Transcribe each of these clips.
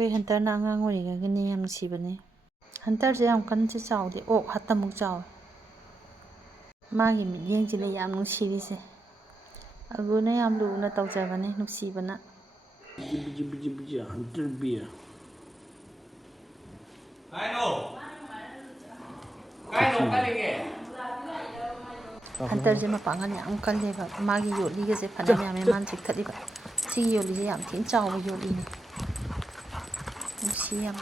ꯑꯩꯈꯣꯏ ꯍꯟꯇꯔꯅ ꯑꯉꯥꯡ ꯑꯣꯏꯔꯤꯉꯩꯒꯤꯅꯤ ꯌꯥꯝ ꯅꯨꯡꯁꯤꯕꯅꯤ ꯍꯟꯇꯔꯁꯦ ꯌꯥꯝ ꯀꯟꯅꯁꯨ ꯆꯥꯎꯗꯦ ꯑꯣꯛ ꯍꯥꯠꯇꯃꯨꯛ ꯆꯥꯎꯋꯦ ꯃꯥꯒꯤ ꯃꯤꯠꯌꯦꯡꯁꯤꯅ ꯌꯥꯝ ꯅꯨꯡꯁꯤꯔꯤꯁꯦ ꯑꯒꯨꯅ ꯌꯥꯝ ꯂꯨꯅ ꯇꯧꯖꯕꯅꯤ ꯅꯨꯡꯁꯤꯕꯅ ꯍꯟꯇꯔꯁꯦ ꯃꯄꯥꯡꯒꯜ ꯌꯥꯝ ꯀꯜꯂꯦꯕ ꯃꯥꯒꯤ ꯌꯣꯠꯂꯤꯒꯁꯦ ꯐꯅꯌꯥꯝ ꯌꯥꯝꯃꯦ ꯃꯥꯅ ꯆꯤꯛꯊꯠꯂꯤꯕ ꯁꯤꯒꯤ ꯌꯣꯠꯂꯤꯁꯦ ꯌꯥꯝ ꯊꯤꯅ ꯆꯥꯎꯕ ꯌꯣꯠꯂꯤꯅꯤ ꯅꯨꯡꯁꯤ ꯌꯥꯝ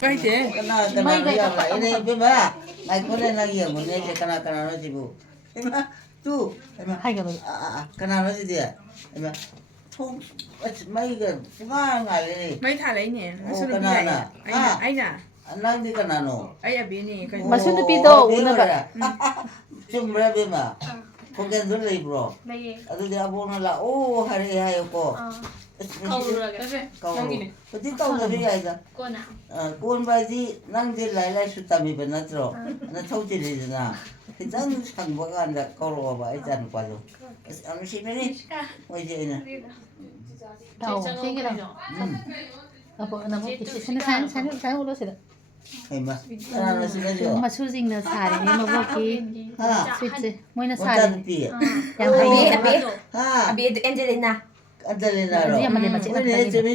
Kena yang lain ni bima, mai kau ni lagi yang mana je kena no jibu, bima tu, bima, kena no je dia, bima, tu, mai kan, bunga ngali ni, mai thả lấy nhỉ, nó oh sẽ được kena đi na, anh à, nang di kena no, anh ở bên này, cái Masu na pito, una ba? Cuma bima, kau kan dulu lagi bro, aduh dia abang nala, oh hari hari ko. Kau, betul kau dah biar dah. Kau bayi nang je lai sudah mi benar tro, na tahu je ni na. Kita ni sang bagan dah kau lupa apa, jangan lupa tu. Anu si ni, oi je ni. Tahu, sini dah. Apa nama itu? Sana ulo sila. Hema, anu si ni jo. Masu na sari ni maboki. Switch, mo na Macam sari. ni. Yang hai. Abi itu Angelina. Angelina ro. Ini cumi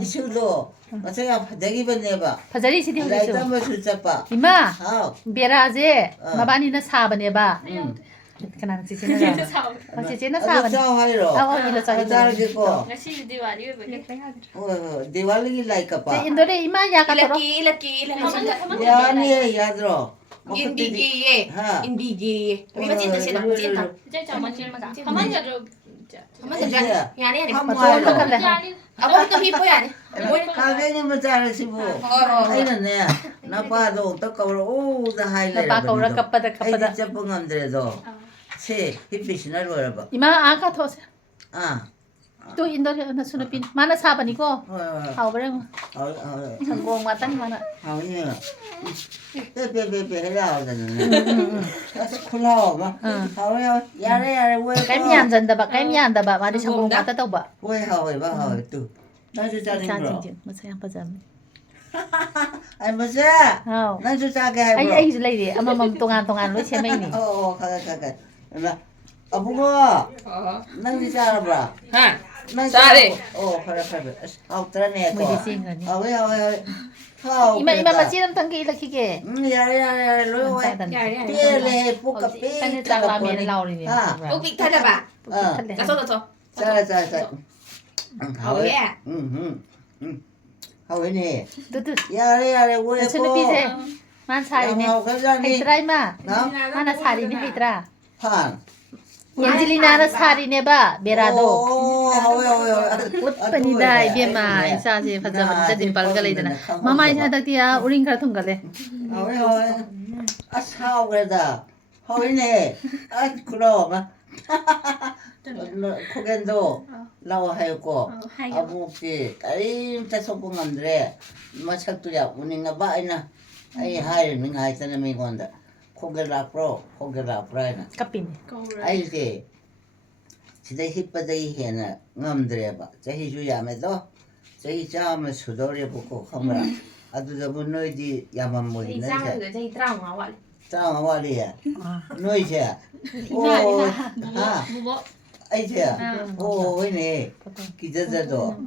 isu lo. Macam apa? Jadi benda apa? Fajari sidi Lai husu. tambah susah pa. Ima, How? beraje, mabani na sabane ba? Kana cici na ba? Cici na Apa sabane. cakap hari ro? Oo, ilo sa Ajar ilo. je ko. Nasi Diwali Oh, Diwali lagi like apa? Indore ima ya ka toro. Ilaki. Ya ni ya ro. Indigi. Ha. Indigi. Tapi macam tu sih lah. Ya ni. Apa tu hipo ya ni? Kagak ni macam sibu. Aina ni, napa do tak kau oh dah hai le. Napa kau kapada kapada. Ai cepung amdre do. Se hipis na ro ba. Ima aka thos. Ah. Tu indore na sunapin. Mana sabani ko? Hau bareng. Sanggong matan mana? Hau ni. Be helao da ni. Khulao ma. Hau ya we. Cái mian dần ba, cái mian da ba, mari sanggong mata tau ba. We hau ba hau tu. Nang su cha ni bro. Masaya pa jam. Ai masa. Hau. Nang su cha ga hai bro. Ai lay di, amam tungan lu siya may ni. Oh, kagak. Nah, abu ko. Nang di cha bro. ha, Nang Sari. Oh, kara. Au tra ne ko. Mo di sing ni. Awe. Hau. Ima macam tang ki laki ke. Ya, lo. Pele, puka pe. Kan ta ba mi na law ni. Ha. Ukik ada ba? Taso. Sa. Oh ya. Hau ni. Tu. Ya, we ko. Sunapi se. Man sari ni. Hau ka ni. Hai try ma. Na? Mana sari ni hai tra. Han. Angelina na sari ne ba, berado. Oh, hau. Utpani dai bema isa se fajaban da dimpal ga leidana. Mama ina da tia uring khar thung ga le. Hau. Hau ga da. Hau ni. Kulo ma. 코겐도 라고 하였고 아버지 까림ta 소풍 안드레 마착들이야 우니가 바이나 아이 하이는 하이잖아 미건다 코게라프로 코게라프라이나 Kapin. 아이게 진짜 힙바데이 해나 ngam드레 봐 자히 주야메도 자히 자면 수도리 붙고 카메라 아두저 분노이디 야만 뭐 있는데 Jadi trauma awal. 짱 와리야 노이제 오 아 아이제야 오 왜네 기자자도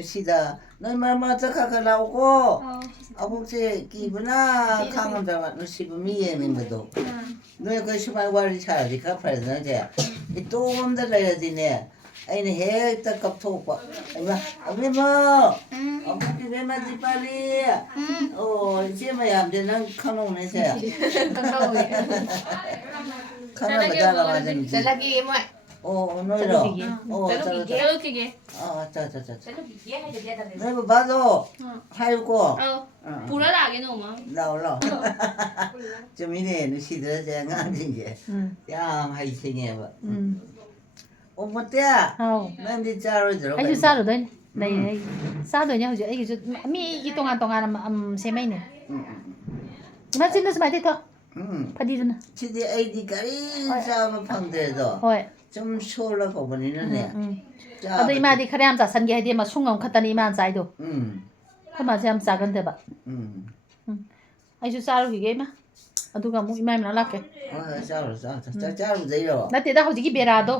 시다 너 말마 저카가 나오고 아버지 기분아 강한다 너 시부미에 민거도 너의 그 시발 와리 차라리 카파르나 이 또음들 내야지네 아이는 해딱 갑토고 아마 아버지 왜 맞지 빨리 이제 뭐야 난 카노네 새 카노 가자라 맞는 Saya lagi mau. 너희로 Terus gigi. 자자자 Terus gigi aja dia tadi. 너희 봐도 하이고 불을 나게 놓으면 나올라 좀 이래 누시들 제가 앉은 게야 하이생해 봐 어머때야 Hau. 난디 자로 들어 Ai sa rồi đây. Đây. Sa rồi nha, ai ju mi ki tongan se mai ne. Ma chin da smai te to. Phadi dun. 치디 아이디 가리 자면 방대도 Hoi. 좀 쉬어라고 보니는 ꯑꯗꯣ ꯏꯃꯥꯗꯤ ꯈꯔ ꯌꯥꯝ ꯆꯥꯁꯟꯒꯦ ꯍꯥꯏꯗꯤ ꯃꯁꯨꯡ ꯑꯃꯈꯛꯇꯅꯤ ꯏꯃꯥꯅ ꯆꯥꯏꯗꯣ ꯑꯩꯈꯣꯏ ꯃꯥꯁꯦ ꯌꯥꯝ ꯆꯥꯒꯟꯗꯦꯕ ꯑꯩꯁꯨ ꯆꯥꯔꯨꯈꯤꯒꯦ ꯏꯃꯥ ꯑꯗꯨꯒ ꯑꯃꯨꯛ ꯏꯃꯥ ꯃꯅꯥꯛ ꯂꯥꯛꯀꯦ 짜르자요. ꯅꯠꯇꯦꯗ ꯍꯧꯖꯤꯛꯀꯤ ꯕꯦꯔꯥꯗꯣ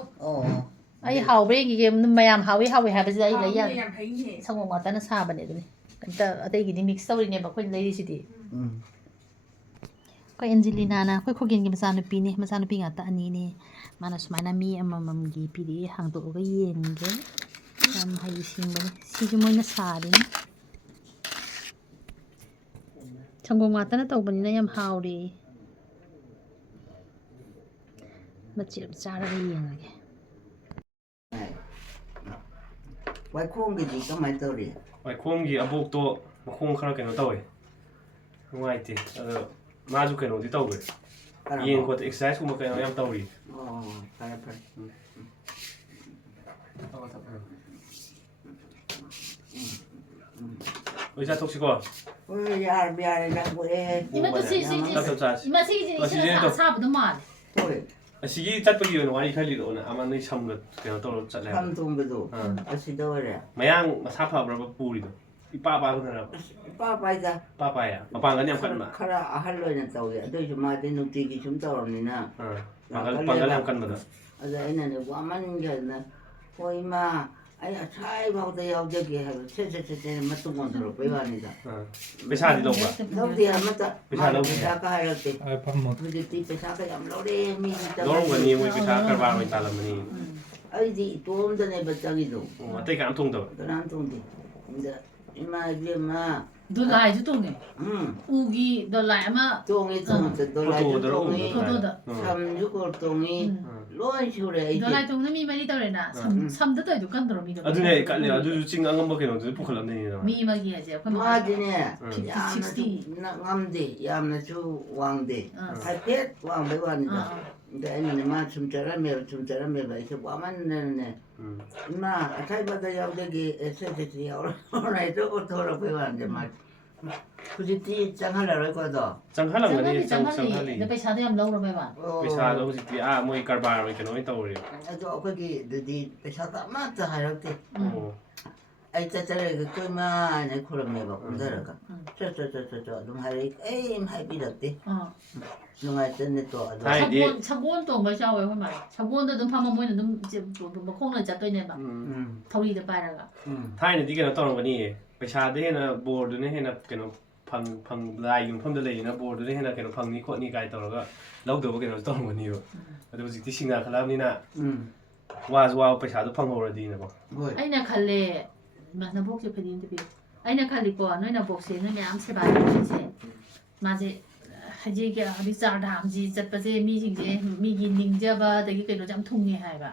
ꯑꯩ ꯍꯥꯎꯕ꯭ꯔꯥ ꯌꯦꯡꯈꯤꯒꯦ ꯃꯌꯥꯝ ꯍꯥꯎꯋꯤ ꯍꯥꯏꯕꯁꯤꯗ ꯑꯩ ꯂꯩ ꯌꯥꯅꯤ ꯌꯥꯝ ꯐꯩꯅꯦ ꯁꯪꯒꯣꯝ ꯉꯥꯛꯇꯅ ꯁꯥꯕꯅꯦ ꯑꯗꯨꯅꯤ ꯀꯩꯝꯇ ꯑꯇꯩꯒꯤꯗꯤ ꯃꯤꯛꯁ ꯇꯧꯔꯤꯅꯦꯕ ꯑꯩꯈꯣꯏꯅ ꯂꯩꯔꯤꯁꯤꯗꯤ ꯑꯩꯈꯣꯏ ꯑꯦꯟꯖꯦꯂꯤꯅꯥꯅ ꯑꯩꯈꯣꯏ ꯈꯣꯒꯦꯟꯒꯤ ꯃꯆꯥꯅꯨꯄꯤꯅꯦ ꯃꯆꯥꯅꯨꯄꯤ ꯉꯥꯛꯇ ꯑꯅꯤꯅꯦ ꯃꯥꯅ ꯁꯨꯃꯥꯏꯅ ꯃꯤ ꯑꯃꯃꯝꯒꯤ ꯄꯤꯔꯛꯑꯦ ꯍꯥꯡꯗꯣꯛꯑꯒ ꯌꯦꯡꯒꯦ ꯌꯥꯝ ꯍꯩ ꯁꯤꯡꯕꯅꯦ ꯁꯤꯁꯨ ꯃꯣꯏꯅ ꯁꯥꯔꯤꯅꯤ ꯁꯪꯒꯣꯝ ꯉꯥꯛꯇꯅ ꯇꯧꯕꯅꯤꯅ ꯌꯥꯝ 하ꯎꯔꯤ ꯃꯆꯦꯠ ꯑꯃ ꯆꯥꯔꯒ ꯌꯦꯡꯉꯒꯦ 와이콩기지 그만 떠리. ꯋꯥꯏꯈꯣꯡꯒꯤ ꯑꯕꯣꯛꯇꯣ ꯃꯈꯣꯡ ꯈꯔ ꯀꯩꯅꯣ ꯇꯧꯋꯦ ꯅꯨꯡꯉꯥꯏꯇꯦ ꯑꯗꯣ ꯃꯥꯁꯨ ꯀꯩꯅꯣꯗꯤ ꯇꯧꯋꯦ ꯌꯦꯡ ꯈꯣꯠꯇ ꯑꯦꯛꯁꯔꯁꯥꯏꯁꯀꯨꯝꯕ ꯀꯩꯅꯣ ꯌꯥꯝ ꯇꯧꯔꯤ ꯐꯔꯦ ꯐꯔꯦ. ꯍꯣꯏ ꯆꯥꯊꯣꯛꯁꯤꯀꯣ ꯌꯥꯔꯦ ꯅꯪꯕꯨ 이것도 이마 시기지니 아사부도 말 ꯍꯣꯏ ꯑꯁꯤꯒꯤ ꯆꯠꯄꯒꯤ ꯑꯣꯏꯅ ꯋꯥꯔꯤ ꯈꯔ ꯂꯤꯔꯛꯑꯣꯅ ꯑꯃ ꯅꯣꯏ ꯁꯝꯒ ꯀꯩꯅꯣ ꯇꯧꯔ ꯆꯠꯂꯦ ꯁꯝ ꯊꯣꯡꯕꯗꯣ ꯑꯁꯤꯗ ꯑꯣꯏꯔꯦ ꯃꯌꯥꯡ ꯃꯁꯥ ꯐꯕ꯭ꯔꯕ ꯄꯨꯔꯤꯗꯣ ꯏꯄꯥ ꯄꯥꯕꯗꯅꯕ ꯏꯄꯥ ꯄꯥꯏꯗ ꯏꯄꯥ ꯄꯥꯏꯌꯥ ꯃꯄꯥꯡꯒꯜ ꯌꯥꯝ ꯀꯟꯕ ꯈꯔ ꯑꯍꯜ ꯑꯣꯏꯅ ꯇꯧꯋꯦ ꯑꯗꯨꯏꯁꯨ ꯃꯥꯗꯤ ꯅꯨꯡꯇꯤꯒꯤ ꯁꯨꯝ ꯇꯧꯔꯕꯅꯤꯅ ꯄꯥꯡꯒꯜ ꯌꯥꯝ ꯀꯟꯕꯗꯣ ꯑꯗ ꯑꯩꯅꯅꯦ ꯋꯥꯃꯟꯒꯅ ꯍꯣꯏ ꯏꯃꯥ ꯑꯩ ꯑꯁꯥꯏꯐꯥꯎꯗ ꯌꯥꯎꯖꯒꯦ ꯍꯥꯏꯕ ꯁꯦ ꯃꯇꯨꯡ ꯑꯣꯟꯊꯣꯔꯛꯄꯩ ꯋꯥꯅꯤꯗ ꯄꯩꯁꯥꯗꯤ ꯂꯧꯕ꯭ꯔꯥ ꯂꯧꯗꯦ ꯑꯃꯠꯇ ꯄꯩꯁꯥ ꯂꯧꯗꯦ ꯄꯩꯁꯥꯒ ꯍꯥꯏꯔꯛꯇꯦ ꯍꯧꯖꯤꯛꯇꯤ ꯄꯩꯁꯥꯒ ꯌꯥꯝ ꯂꯧꯔꯦ ꯃꯤ ꯂꯧꯔꯝꯒꯅꯤ ꯃꯣꯏ ꯄꯩꯁꯥ ꯀꯔꯕꯥꯔ ꯑꯣꯏꯅ ꯇꯥꯜꯂꯝꯃꯅꯤ ꯑꯩꯗꯤ ꯏꯇꯣꯝꯗꯅꯦꯕ ꯆꯪꯉꯤꯗꯣ ꯑꯇꯩ ꯀꯅꯥꯝ ꯊꯣꯡꯗꯕ ꯀꯅꯥꯝ ꯊꯣꯡꯗꯦ ꯏꯃꯥ 이베마 돌라이도 동네 우기 돌라이 아마 똥이 돌라이도 똥이 포도도 삼육골 똥이 로이 슈레 이제 돌라이 동네 미말이 돌레나 삼도도 해도 간도로 미가 ꯑꯗꯨꯅꯦ ꯀꯠꯂꯦ ꯑꯗꯨꯁꯨ ꯆꯤꯡ ꯑꯉꯝꯕ ꯀꯩꯅꯣꯗꯨꯁꯨ ꯄꯨꯈꯠꯂꯝꯅꯤꯅ 미막이 하지 아까 마디네 야무나도 남대 야무나도 왕대 하이펫 왕대 와니다 근데 아니네 마 춤자라메 봐 이제 와만네 마 아타이바다 야우데기 에세세지 야오라이도 오토로 배웠는데 마 굳이 짱하려고 했거든 ꯆꯪꯍꯜꯂꯝꯒꯅꯤ 짱하리 ꯆꯪꯍꯜꯂꯤ 너 ꯄꯩꯁꯥ도 ꯌꯥꯝ ꯂꯧꯔ ꯕꯦꯕ ꯄꯩꯁꯥꯗꯣ ꯍꯧꯖꯤꯛꯇꯤ ꯃꯣꯏ ꯀꯔꯕꯥꯔ ꯑꯣꯏ ꯀꯩꯅꯣ ꯑꯣꯏꯅ ꯇꯧꯔꯤ ꯑꯗꯣ ꯑꯩꯈꯣꯏꯒꯤꯗꯨꯗꯤ ꯄꯩꯁꯥꯗꯣ ꯑꯃꯠꯇ ꯍꯥꯏꯔꯛꯇꯦ ꯑꯣ ꯑꯩ ꯆꯠꯆꯔꯒ ꯀꯣꯏꯃꯥꯅ ꯈꯨꯔꯝꯃꯦꯕ ꯀꯨꯝꯊꯔꯒ ꯆꯠ ꯑꯗꯨꯝ ꯍꯥꯏꯔꯛꯏ ꯀꯩꯝ ꯍꯥꯏꯕꯤꯔꯛꯇꯦ ꯅꯨꯡꯉꯥꯏꯇꯅꯦ ꯇꯣ ꯑꯗꯣ 사고원 또 뭐 샤워해 헐 말. 사고원도 좀 하면 뭐는 좀 이제 뭐 콩을 짰더니 막. 더위도 빨아가. ꯊꯥꯏꯅꯗꯤ ꯀꯩꯅꯣ ꯇꯧꯔꯝꯒꯅꯤ ꯄꯩꯁꯥꯗ ꯍꯦꯟꯅ ꯕꯣꯔꯗꯨꯅ ꯍꯦꯟꯅ ꯀꯩꯅꯣ ꯂꯥꯏꯒꯤ ꯃꯐꯝꯗ ꯂꯩꯔꯤꯅ ꯕꯣꯔꯗꯨꯅ ꯍꯦꯟꯅ ꯀꯩꯅꯣ ꯐꯪꯅꯤ ꯈꯣꯠꯅꯤ ꯀꯥꯏ ꯇꯧꯔꯒ ꯂꯧꯗꯕ ꯀꯩꯅꯣꯁꯨ ꯇꯧꯔꯝꯒꯅꯤꯕ ꯑꯗꯣ ꯍꯧꯖꯤꯛꯇꯤ ꯁꯤꯡꯅꯈꯠꯂꯕꯅꯤꯅ ꯋꯥꯁꯨ ꯋꯥꯕ ꯄꯩꯁꯥꯗꯣ ꯐꯪꯍꯧꯔꯗꯤꯅꯀꯣ ꯑꯩꯅ ꯈꯜꯂꯦ ꯅꯕꯣꯛꯁꯦ ꯐꯗꯤꯝꯇ ꯄꯤ ꯑꯩꯅ ꯈꯜꯂꯤꯀꯣ ꯅꯣꯏ ꯅꯕꯣꯛꯁꯦ ꯅꯣꯏ ꯃꯌꯥꯝ ꯁꯦꯕꯥ ꯇꯧꯔꯤꯁꯦ ꯃꯥꯁꯦ ꯍꯧꯖꯤꯛ ꯆꯥꯔ ꯙꯥꯝꯁꯤ ꯆꯠꯄꯁꯦ ꯃꯤꯁꯤꯡꯁꯦ ꯃꯤꯒꯤ ꯅꯤꯡꯖꯕ ꯑꯗꯒꯤ ꯀꯩꯅꯣꯁꯦ ꯌꯥꯝ ꯊꯨꯡꯉꯦ ꯍꯥꯏꯕ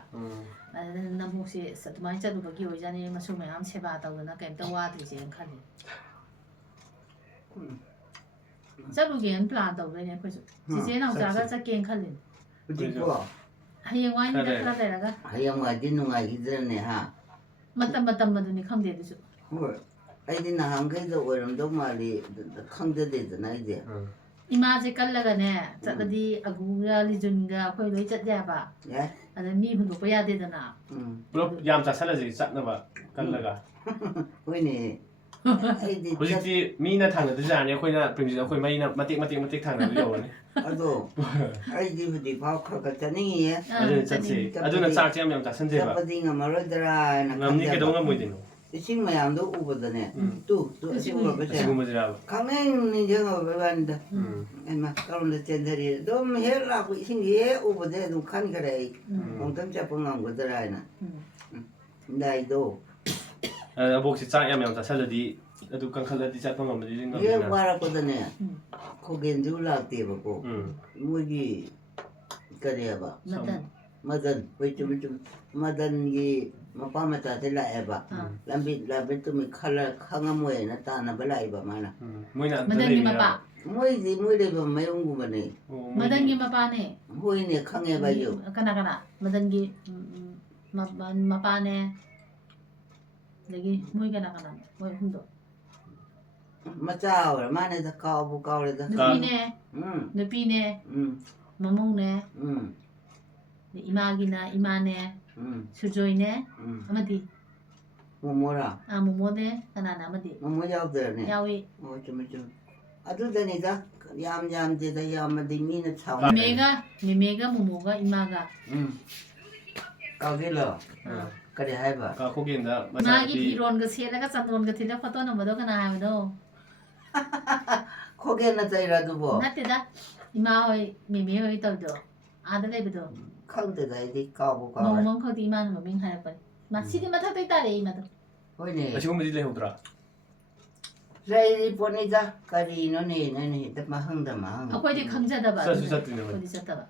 ꯑꯗꯨꯅ ꯅꯕꯣꯛꯁꯦ ꯑꯗꯨꯃꯥꯏꯅ ꯆꯠꯂꯨꯕꯒꯤ ꯑꯣꯏꯖꯥꯠꯅꯤ ꯃꯁꯨ ꯃꯌꯥꯝ ꯁꯦꯕꯥ ꯇꯧꯗꯅ ꯀꯩꯝꯇ ꯋꯥꯗ꯭ꯔꯤꯁꯦꯅ ꯈꯜꯂꯤ ꯆꯠꯂꯨꯒꯦꯅ ꯄ꯭ꯂꯥꯟ ꯇꯧꯗꯣꯏꯅꯦ ꯑꯩꯈꯣꯏꯁꯨ ꯆꯤꯆꯦ ꯅꯥꯎꯆꯥꯒ ꯆꯠꯀꯦꯅ ꯈꯜꯂꯤꯅꯦ ꯍꯧꯖꯤꯛꯀꯣ ꯍꯌꯦꯡꯋꯥꯏꯅꯤꯗ ꯈꯔ ꯂꯩꯔꯒ ꯍꯌꯦꯡꯋꯥꯏꯗꯤ ꯅꯨꯡꯉꯥꯏꯈꯤꯗ꯭ꯔꯅꯦ ꯍꯥ ꯃꯇꯝ ꯑꯗꯨꯅꯤ ꯈꯪꯗꯦ ꯑꯗꯨꯁꯨ ꯍꯣꯏ ꯑꯩꯗꯤ ꯅꯍꯥꯟꯈꯩꯗ ꯑꯣꯏꯔꯝꯗꯧ ꯃꯥꯜꯂꯤ ꯈꯪꯖꯗꯦꯗꯅ ꯑꯩꯗꯤ 이마제 깔라가네 짜다디 아구가 리준가 거의 로이 짰대야봐 ꯌꯥꯏ 아니 미 hun도 빼야 되잖아 ꯄꯨꯂꯞ ꯌꯥꯝ ꯆꯥꯁꯜꯂꯁꯤ ꯆꯠꯅꯕ ꯀꯜꯂꯒ ꯍꯣꯏꯅꯦ ꯑꯩꯗꯤ ꯍꯧꯖꯤꯛꯇꯤ ꯃꯤꯅ ꯊꯥꯡꯅꯗ꯭ꯔꯤꯖꯥꯠꯅꯤ ꯑꯩꯈꯣꯏꯅ ꯄ꯭ꯔꯤꯟꯁꯤꯗ ꯑꯩꯈꯣꯏ ꯃꯩꯅ ꯃꯇꯦꯛ ꯊꯥꯡꯅꯕ ꯌꯧꯔꯅꯤ ꯑꯗꯣ ꯑꯩꯗꯤ ꯍꯧꯖꯤꯛꯐꯥꯎ ꯈꯔ ꯆꯠꯅꯤꯡꯉꯤꯌꯦ ꯑꯗꯨꯅ ꯆꯠꯁꯤ ꯑꯗꯨꯅ ꯆꯥꯛꯁꯦ ꯌꯥꯝ ꯆꯥꯁꯟꯁꯦꯕ ꯆꯠꯄꯗꯤ ꯉꯝꯃꯔꯣꯏꯗ꯭ꯔꯥꯅ ꯉꯝꯅꯤ ꯀꯩꯗꯧ ꯉꯝꯃꯣꯏꯗꯣꯏꯅꯣ ꯏꯁꯤꯡ ꯃꯌꯥꯝꯗꯣ ꯎꯕꯗꯅꯦ ꯇꯨ ꯑꯁꯤꯒꯨꯝꯕꯁꯦ ꯑꯁꯤꯒꯨꯝꯕꯁꯤꯔꯕ ꯈꯪꯅꯤꯡ ꯅꯤꯡꯁꯤꯡꯉꯕꯩ ꯋꯥꯅꯤꯗ ꯑꯩꯃ ꯀꯔꯣꯝꯗ ꯆꯦꯟꯊꯔꯤ ꯑꯗꯨꯝ ꯍꯦꯛ ꯂꯥꯛꯄ ꯏꯁꯤꯡꯁꯤ ꯍꯦꯛ ꯎꯕꯗ ꯑꯗꯨꯝ ꯈꯟꯈ꯭ꯔꯦ ꯑꯩ ꯑꯃꯨꯛꯇꯪ ꯆꯠꯄ ꯉꯝꯒꯗ꯭ꯔꯥ ꯍꯥꯏꯅ ꯂꯥꯏꯗꯣ ꯑꯕꯣꯛꯁꯤ ꯆꯥꯛ ꯌꯥꯝ ꯆꯥꯁꯜꯂꯗꯤ ꯑꯗꯨ ꯀꯟꯈꯠꯂꯗꯤ ꯆꯠꯄ ꯉꯝꯕꯗꯤ ꯍꯦꯛ ꯉꯝꯗꯦꯅ ꯋꯥꯔꯛꯄꯗꯅꯦ ꯈꯣꯒꯦꯟꯁꯨ ꯂꯥꯛꯇꯦꯕꯀꯣ ꯃꯣꯏꯒꯤ ꯀꯔꯤ ꯍꯥꯏꯕ ꯃꯗꯟ ꯍꯣꯏ ꯆꯨꯝꯃꯤ ꯃꯗꯟꯒꯤ ꯃꯄꯥ ꯃꯆꯥꯁꯦ ꯂꯥꯛꯑꯦꯕ ꯂꯝꯕꯤ ꯇꯨꯃꯤ ꯈꯪꯉꯝꯃꯣꯏꯅ ꯇꯥꯟꯅꯕ ꯂꯥꯛꯏꯕ ꯃꯥꯅ ꯃꯣꯏꯅ ꯑꯝꯇ 마당기 ꯂꯩꯕ 마빠 ꯃꯣꯏ ꯂꯩꯕ ꯃꯌꯨꯝꯒꯨꯝꯕꯅꯦ 마당기 마빠네 ꯍꯣꯏꯅꯦ ꯈꯪꯉꯦꯕ ꯑꯩꯁꯨ 가나 마당기 마빠네 여기 모이 가나 모이 hun도 ꯃꯆꯥ ꯑꯣꯏꯔ ꯃꯥꯅꯦꯗ ꯀꯥꯎꯕꯨ ꯀꯥꯎꯔꯦꯗ 누피네 누피네 마몽네 이마기나 이마네 수조이네 아마디 뭐뭐라 모모네 하나나 아마디 뭐뭐 야우더네 야위 좀 아두더니다 얌얌데다 야마디 미는 차오 미메가 모모가 이마가 까길러 그래 해봐 가 거기인다 마기 비론가 세다가 짠돈가 티다 포토 넘어도 가나 하면도 거기는 저이라도 뭐 나때다 이마호이 미메호이 떨도 아들레비도 칸데다 이디 까보 까 멍멍 거디 이마는 뭐 밍하여 뻔 마시디 마타도 있다래 이마도 호이네 지금까지 레오더라 레이리 보니자 까리노네 네네 데마 흥다마 아코이디 강자다봐 사수사뜨네 어디 쳤다봐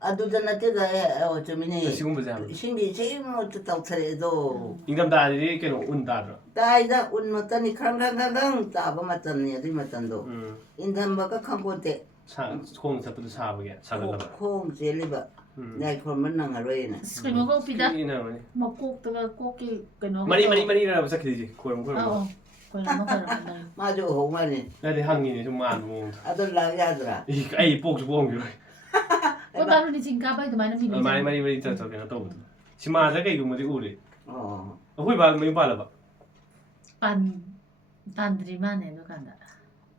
아두잖아 때다 어쩌미네 지금까지 하면 신비 제일 못 따우터래도 잉감다들이 걔는 운다더라 다이다 운못다니 캉캉캉캉 따바 맞잖니 어디 맞잖도 인담바가 칸고테 콩 잡도 사버게 사글라봐 콩 젤리바 내 그러면 나가로이네 스크리머가 오피다 이나 뭐 꼭다가 꼭기 그노 마리라고 sakri지 고름 거기는 맞아 호마니 나한테 항이네 좀 많은 뭐 아들 나야더라 이 복수 보험이 뭐 다루니 지금 가봐도 많은 미미 많이 저 그냥 또 심하다 그이거뭐지 우리 어 거기 봐 뭐 봐라 봐 단들이만 해도 간다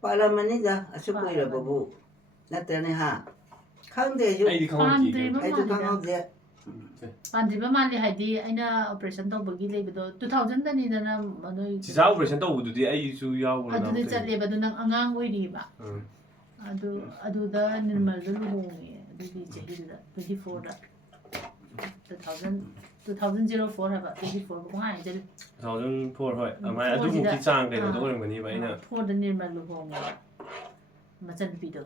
빨라만이다 아쉽고이라 바부 나때네 하 칸데주 아이디 강원기 아이도 강하게 반지바 말리 하이디 아이나 오퍼레이션 taubagi leibado 2000dani na mano 지사 오퍼레이션 taubudu디 아이수 야우라 aduda chatlebado nang angang oiriba aduda nirmal do luhongi adudi chehida 24 da 2004 haba 24 ko ngai jel 2004 hoi amai adu muki chang kai do oramani ba ina 4 da nirmal luhongi machan pido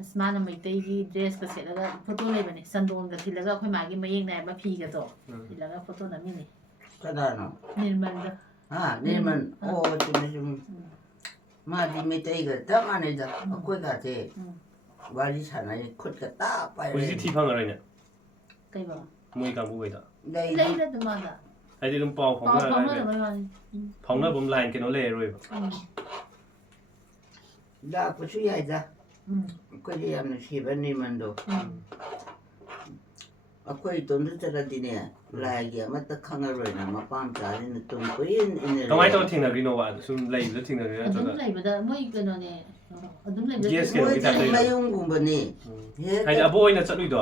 asmana maitegi dress ka selaga photo lebani sandon ga thilaga khoi magi mayeng nai ba phi ga to thilaga photo na mini kadano nirmal da 아 내면 좀 마디 메테이가 담아내자 거기 가대 와리 사나이 콧가 딱 봐요 우리 티팡 알아냐 kai ba 모이 강부 거이다 내이 leila da ma da 아이디 좀 파우 pa pa ma da 펑나 ma 펑나 범 라인 걔노 레로이 나 부수야자 거기 하면 시바님만도 아코이 돈도 저라디네 라이게 맞다 칸가로이나 마밤 자리는 좀 거인 이네 그마이 또 팅나리노 와 숨 레이도 팅나리나 adum 저가 leibada moi kano ne adum leibada Yes, kaya kita tayo. 마용군번이 하이디 아보이나 ጸ루이도